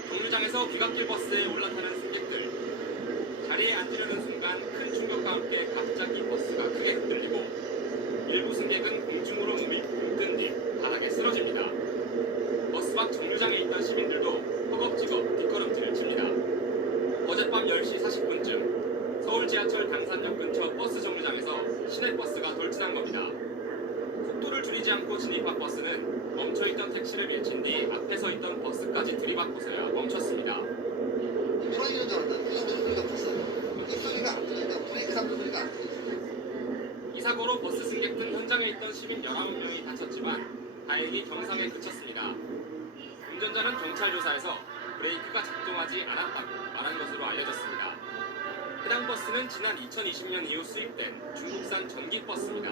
정류장에서 귀갓길 버스에 올라타는 승객들. 자리에 앉으려는 순간 큰 충격과 함께 갑자기 버스가 크게 흔들리고 일부 승객은 공중으로 몸이 붕뜬 뒤 바닥에 쓰러집니다. 버스 밖 정류장에 있던 시민들도 허겁지겁 뒷걸음질을 칩니다. 어젯밤 10시 40분쯤 서울 지하철 당산역 근처 버스 정류장에서 시내버스가 돌진한 겁니다. 속도를 줄이지 않고 진입한 버스는 멈춰있던 택시를 밀친 뒤 앞에 서 있던 버스까지 들이받고서야 멈췄습니다. 떨어지는 줄 알았는데 소리가 컸어요. 이 소리가 안 들리니까 브레이크 잡는 소리가 안 들리죠. 이 사고로 버스 승객 등 현장에 있던 시민 19명이 다쳤지만 다행히 경상에 그쳤습니다. 운전자는 경찰 조사에서 브레이크가 작동하지 않았다고 말한 것으로 알려졌습니다. 해당 버스는 지난 2020년 이후 수입된 중국산 전기버스입니다.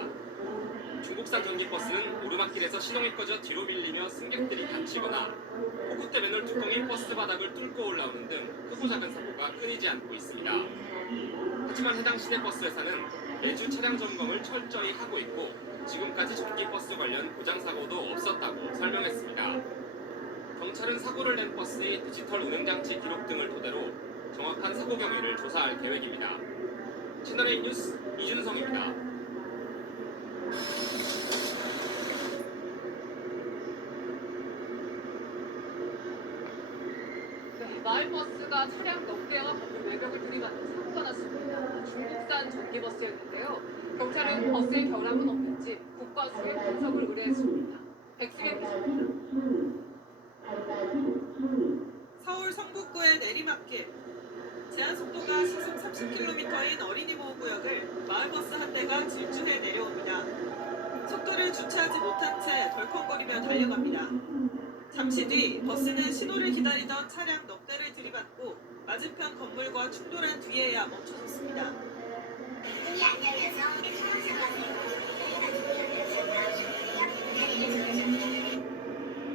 중국산 전기버스는 오르막길에서 시동이 꺼져 뒤로 밀리며 승객들이 다치거나 폭우때 맨홀 뚜껑이 버스 바닥을 뚫고 올라오는 등 크고 작은 사고가 끊이지 않고 있습니다. 하지만 해당 시내버스 회사는 매주 차량 점검을 철저히 하고 있고 지금까지 전기버스 관련 고장 사고도 없었다고 설명했습니다. 경찰은 사고를 낸 버스의 디지털 운행장치 기록 등을 토대로 정확한 사고 경위를 조사할 계획입니다. 채널A 뉴스 이준성입니다. 마을버스가 차량 몇 개와 건물 외벽을 들이받는 사고가 났습니다. 중국산 전기버스였는데요. 경찰은 버스에 결함은 없는지 국과수의 분석을 의뢰했습니다. 백승현 기자입니다. 서울 성북구의 내리막길. 제한 속도가 시속 30km인 어린이 보호구역을 마을버스 한 대가 질주해 내려옵니다. 속도를 주체하지 못한 채 덜컹거리며 달려갑니다. 잠시 뒤 버스는 신호를 기다리던 차량 넉 대를 들이받고 맞은편 건물과 충돌한 뒤에야 멈춰섰습니다.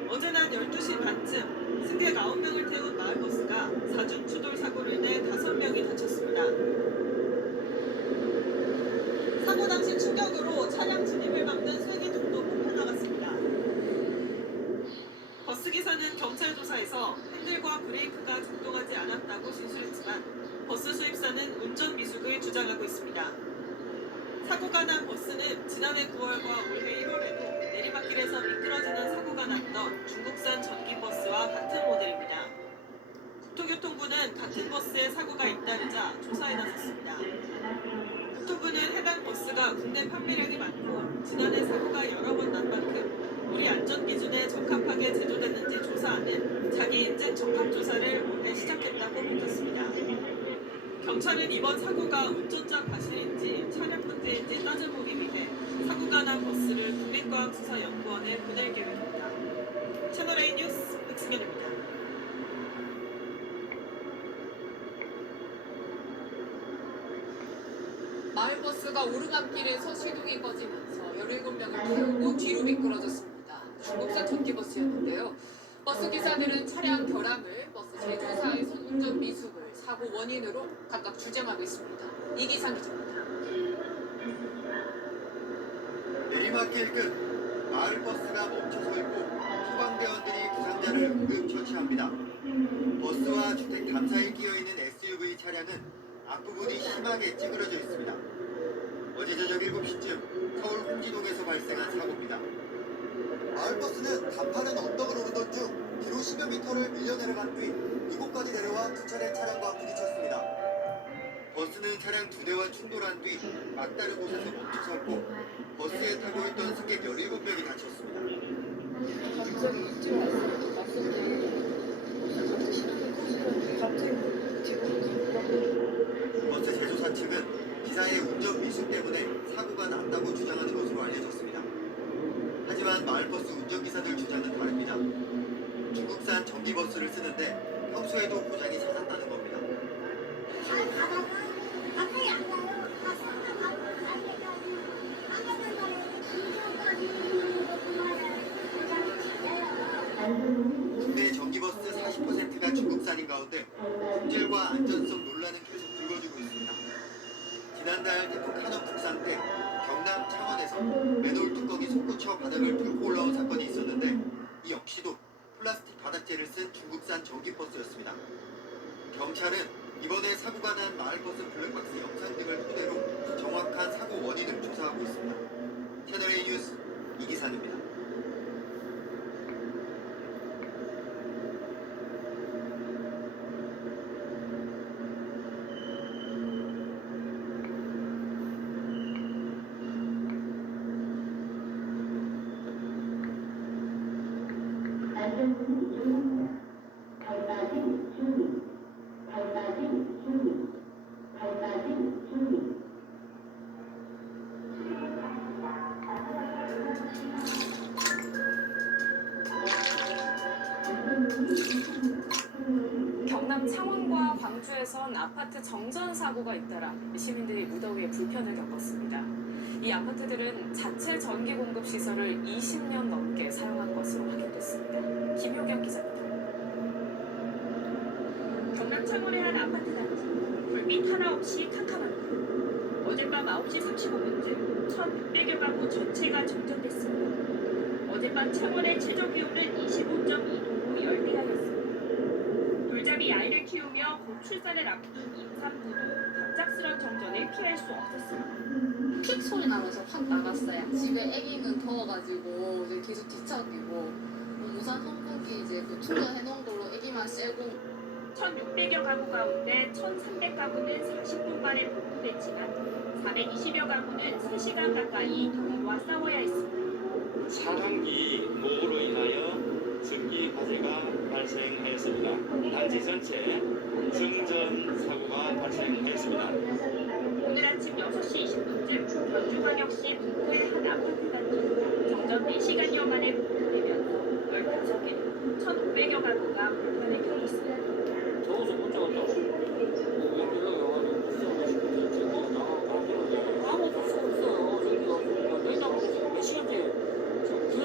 어제 낮 12시 반쯤 승객 9명을 태운 마을버스가 사중 추돌 사고를 내 5명이 다쳤습니다. 사고 당시 충격으로 차량 진입을 막는 쐐기등도 뽑혀나갔습니다. 버스기사는 경찰 조사에서 핸들과 브레이크가 작동하지 않았다고 진술했지만 버스 수입사는 운전 미숙을 주장하고 있습니다. 사고가 난 버스는 지난해 9월과 올해 1월에도 내리막길에서 미끄러지는 사고가 났던 중국산 전기버스와 같은 모델입니다. 국토 국토교통부는 같은 버스에 사고가 잇따르자 조사에 나섰습니다. 국토부는 해당 버스가 국내 판매량이 많고 지난해 사고가 여러 번 난 만큼 우리 안전기준에 적합하게 제조됐는지 조사하는 자기인증 적합조사를 올해 시작했다고 밝혔습니다. 경찰은 이번 사고가 운전자 과실인지 차량 문제인지 따져보기 위해 사고가 난 버스를 국립과학수사연구원에 보낼 계획입니다. 채널A 뉴스 백승현입니다. 마을버스가 오르막길에서 시동이 꺼지면서 17명을 태우고 뒤로 미끄러졌습니다. 중국산 전기버스였는데요. 버스 기사들은 차량 결함을, 버스 제조사의 운전 미숙을 사고 원인으로 각각 주장하고 있습니다. 이기상 기자입니다. 내리막길 끝 마을버스가 멈춰서 있고 소방대원들이 부상자를 응급처치합니다. 버스와 주택 담사에 끼어있는 SUV 차량은 앞부분이 심하게 찌그러져 있습니다. 어제 저녁 7시쯤 서울 홍진동에서 발생한 사고입니다. 마을버스는 가파른 언덕을 오르던 중 뒤로 10여 미터를 밀려 내려간 뒤 이곳까지 내려와 두 차례 차량과 부딪혔습니다. 버스는 차량 2대와 충돌한 뒤 막다른 곳에서 멈춰섰고 버스에 타고 있던 승객 17명이 다쳤습니다. 갑자기 일찍 왔어요. 갑자기 뒤로 버스 제조사 측은 기사의 운전 미숙 때문에 사고가 났다고 주장하는 것으로 알려졌습니다. 하지만 마을버스 운전기사들 주장은 다릅니다. 중국산 전기버스를 쓰는데 평소에도 고장이 잦았다는 겁니다. 국내 전기버스 40%가 중국산인 가운데 품질과 안전성 논란은 계속 불거지고 있습니다. 지난달 태풍 카눈 북상 때 경남 창원에서 맨홀 뚜껑이 솟구쳐 바닥을 뚫고 올라온 사건이 있었는데 이 역시도 플라스틱 바닥재를 쓴 중국산 전기버스였습니다. 경찰은 이번에 사고가 난 마을버스 블랙박스 영상 등을 토대로 정확한 사고 원인을 조사하고 있습니다. 채널A 뉴스 이기산입니다. 경남 창원과 광주에선 아파트 정전 사고가 잇따라 시민들이 무더위에 불편을 겪었습니다. 이 아파트들은 자체 전기 공급 시설을 20년 넘게 사용한 것으로 확인됐습니다. 김효경 기자입니다. 경남 창원의 한 아파트 단지. 불빛 하나 없이 캄캄합니다. 어젯밤 9시 35분쯤 1,600여 가구 전체가 정전됐습니다. 어젯밤 창원의 최저 기온은 25.2도로 열대야였습니다. 돌잡이 아이를 키우며 곧 출산을 앞둔 임산부도 갑작스런 정전을 피할 수 없었습니다. 픽 소리 나면서 확 나갔어요. 집에 아기는 더워가지고 이제 계속 뒤척이고 우산 선풍기 이제 그 충전해 놓은 걸로 아기만 쐬고 1,600여 가구 가운데 1,300가구는 40분 만에 복구됐지만 420여 가구는 3시간 가까이 더위와 싸워야 했습니다. 사랑기 노후로 인하여 전기 화재가 발생하였습니다. 단지 전체 정전 사고가 발생하였습니다. 오늘 아침 6시 20분쯤 경주광역시 북구의 한 아파트 단지 정전 4시간여 만에 복구되면서 15개, 1,500여 가구가 불편을 겪었습니다. 더워서 못 자겠다. 왜 연락이 와가지고 부스하고 싶은데 전기가 나가고 아무도 수 없어요. 전기가 없으니까 냉장고에서 지금 몇 시간째 지금 계속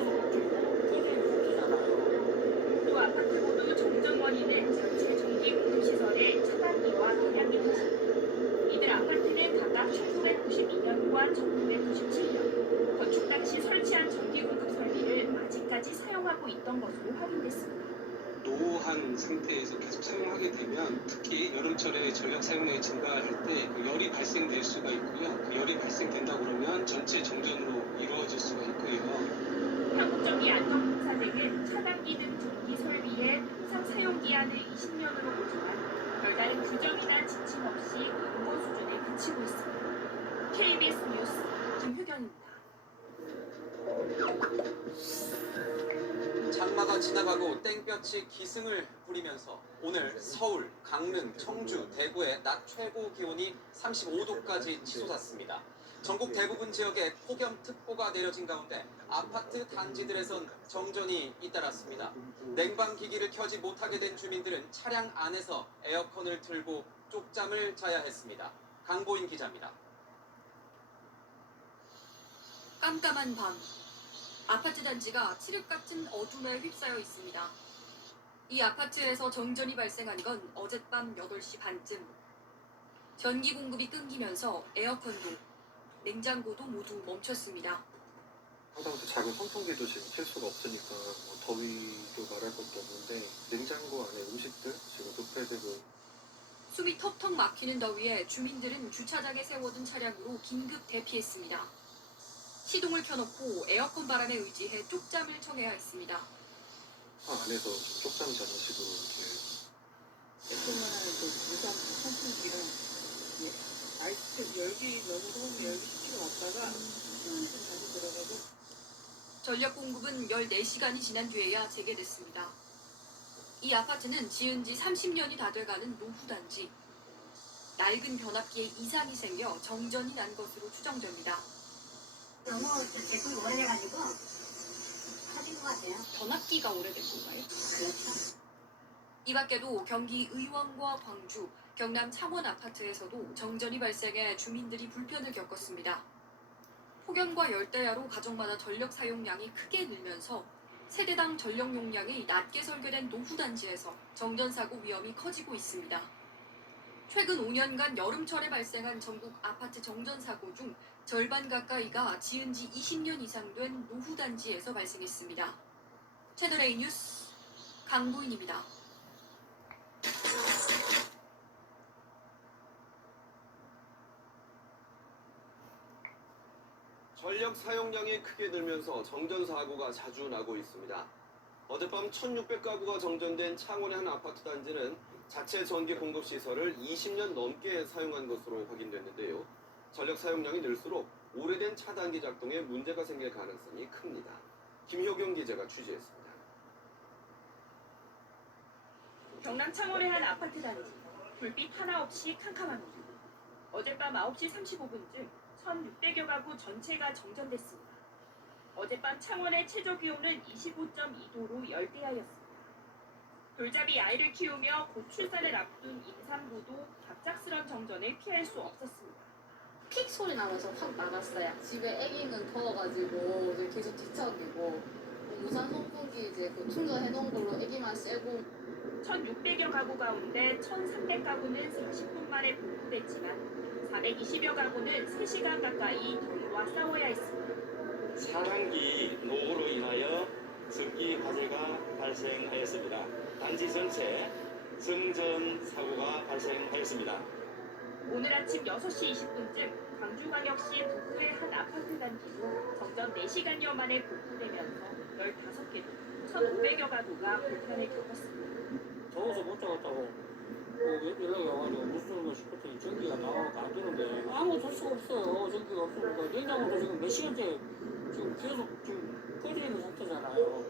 계속 붙이잖아요. 또 아파트 모두 정전 원인은 자체 전기 공급 시설의 차단기와 계량기 탓입니다. 이들 아파트는 각각 1992년과 1997년 건축 당시 설치한 전기 공급 설비를 아직까지 사용하고 있던 것으로 확인됐습니다. 노후한 상태에서 계속 사용하게 되면 특히 여름철에 전력 사용량이 증가할 때 그 열이 발생될 수가 있고요. 그 열이 발생된다 그러면 전체 정전으로 이루어질 수가 있고요. 한국전기안전공사 등은 차단기 등 전기 설비의 통상 사용 기한을 20년으로 보정한 규정이나 지침 없이 광고 수준에 그치고 있습니다. KBS 뉴스 김효경입니다. 장마가 지나가고 땡볕이 기승을 부리면서 오늘 서울, 강릉, 청주, 대구의 낮 최고 기온이 35도까지 치솟았습니다. 전국 대부분 지역에 폭염특보가 내려진 가운데 아파트 단지들에선 정전이 잇따랐습니다. 냉방기기를 켜지 못하게 된 주민들은 차량 안에서 에어컨을 틀고 쪽잠을 자야 했습니다. 강보인 기자입니다. 깜깜한 밤, 아파트 단지가 칠흑 같은 어둠에 휩싸여 있습니다. 이 아파트에서 정전이 발생한 건 어젯밤 8시 반쯤. 전기 공급이 끊기면서 에어컨도, 냉장고도 모두 멈췄습니다. 하다못해 작은 선풍기도 지금 켤 수가 없으니까 더위도 말할 것도 없는데 냉장고 안에 음식들 지금 눕혀되고 숨이 턱턱 막히는 더위에 주민들은 주차장에 세워둔 차량으로 긴급 대피했습니다. 시동을 켜놓고 에어컨 바람에 의지해 쪽잠을 청해야 했습니다. 안에서 좀 쪽잠 자는 식으로 이렇게 에어컨만한 무상 선풍기랑 아이스팩 열기 너무 더우면 열기 시키고 놨다가 시원해서 다시 들어가고. 전력 공급은 14시간이 지난 뒤에야 재개됐습니다. 이 아파트는 지은 지 30년이 다 돼가는 노후단지. 낡은 변압기에 이상이 생겨 정전이 난 것으로 추정됩니다. 너무 제품이 오래돼가지고 터진 것 같아요. 변압기가 오래된 건가요? 그렇죠. 이 밖에도 경기 의원과 광주, 경남 창원 아파트에서도 정전이 발생해 주민들이 불편을 겪었습니다. 폭염과 열대야로 가정마다 전력 사용량이 크게 늘면서 세대당 전력 용량이 낮게 설계된 노후단지에서 정전사고 위험이 커지고 있습니다. 최근 5년간 여름철에 발생한 전국 아파트 정전사고 중 절반 가까이가 지은 지 20년 이상 된 노후단지에서 발생했습니다. 채널A 뉴스 강보인입니다. 전력 사용량이 크게 늘면서 정전 사고가 자주 나고 있습니다. 어젯밤 1,600가구가 정전된 창원의 한 아파트 단지는 자체 전기 공급 시설을 20년 넘게 사용한 것으로 확인됐는데요. 전력 사용량이 늘수록 오래된 차단기 작동에 문제가 생길 가능성이 큽니다. 김효경 기자가 취재했습니다. 경남 창원의 한 아파트 단지. 불빛 하나 없이 캄캄합니다. 어젯밤 9시 35분쯤 1,600여 가구 전체가 정전됐습니다. 어젯밤 창원의 최저 기온은 25.2도로 열대야였습니다. 돌잡이 아이를 키우며 곧 출산을 앞둔 임산부도 갑작스런 정전을 피할 수 없었습니다. 픽 소리 나면서 확 나갔어요. 집에 애기는 더워가지고 이제 계속 뒤척이고 무선 선풍기 이제 그 충전해놓은 걸로 애기만 쐬고 1,600여 가구 가운데 1,300가구는 40분 만에 복구됐지만 420여 가구는 3시간 가까이 더위와 싸워야 했습니다. 차단기 노후로 인하여 습기 화재가 발생하였습니다. 단지 전체 정전 사고가 발생하였습니다. 오늘 아침 6시 20분쯤 광주광역시 북구의 한 아파트 단지도 정전 4시간여 만에 복구되면서 15개도 1,500여 가구가 불편을 겪었습니다. 더워서 못 자겠다고 연락이 와가지고 무슨 뭐 싶었더니 전기가 나가고 안 되는데 아무도 할 수가 없어요. 전기가 없으니까 냉장고도 지금 몇 시간째 지금 계속 지금 꺼져 있는 상태잖아요.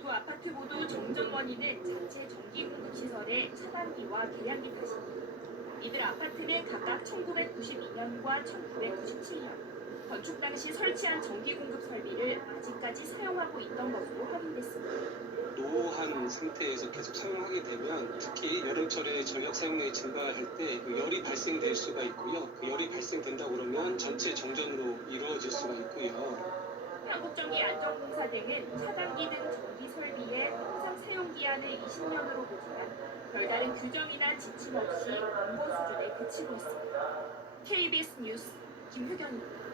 두 아파트 모두 정전 원인은 자체 전기 공급 시설의 차단기와 계량기 탓입니다. 이들 아파트는 각각 1992년과 1997년 건축 당시 설치한 전기 공급 설비를 아직까지 사용하고 있던 것으로 확인됐습니다. 노후한 상태에서 계속 사용하게 되면 특히 여름철에 전력 사용량이 증가할 때 열이 발생될 수가 있고요. 그 열이 발생된다 그러면 전체 정전으로 이루어질 수가 있고요. 한국전기안전공사 등은 차단기 등 전기 설비의 통상 사용 기한을 20년으로 보지만 별다른 규정이나 지침 없이 광고 수준에 그치고 있습니다. KBS 뉴스 김효경입니다.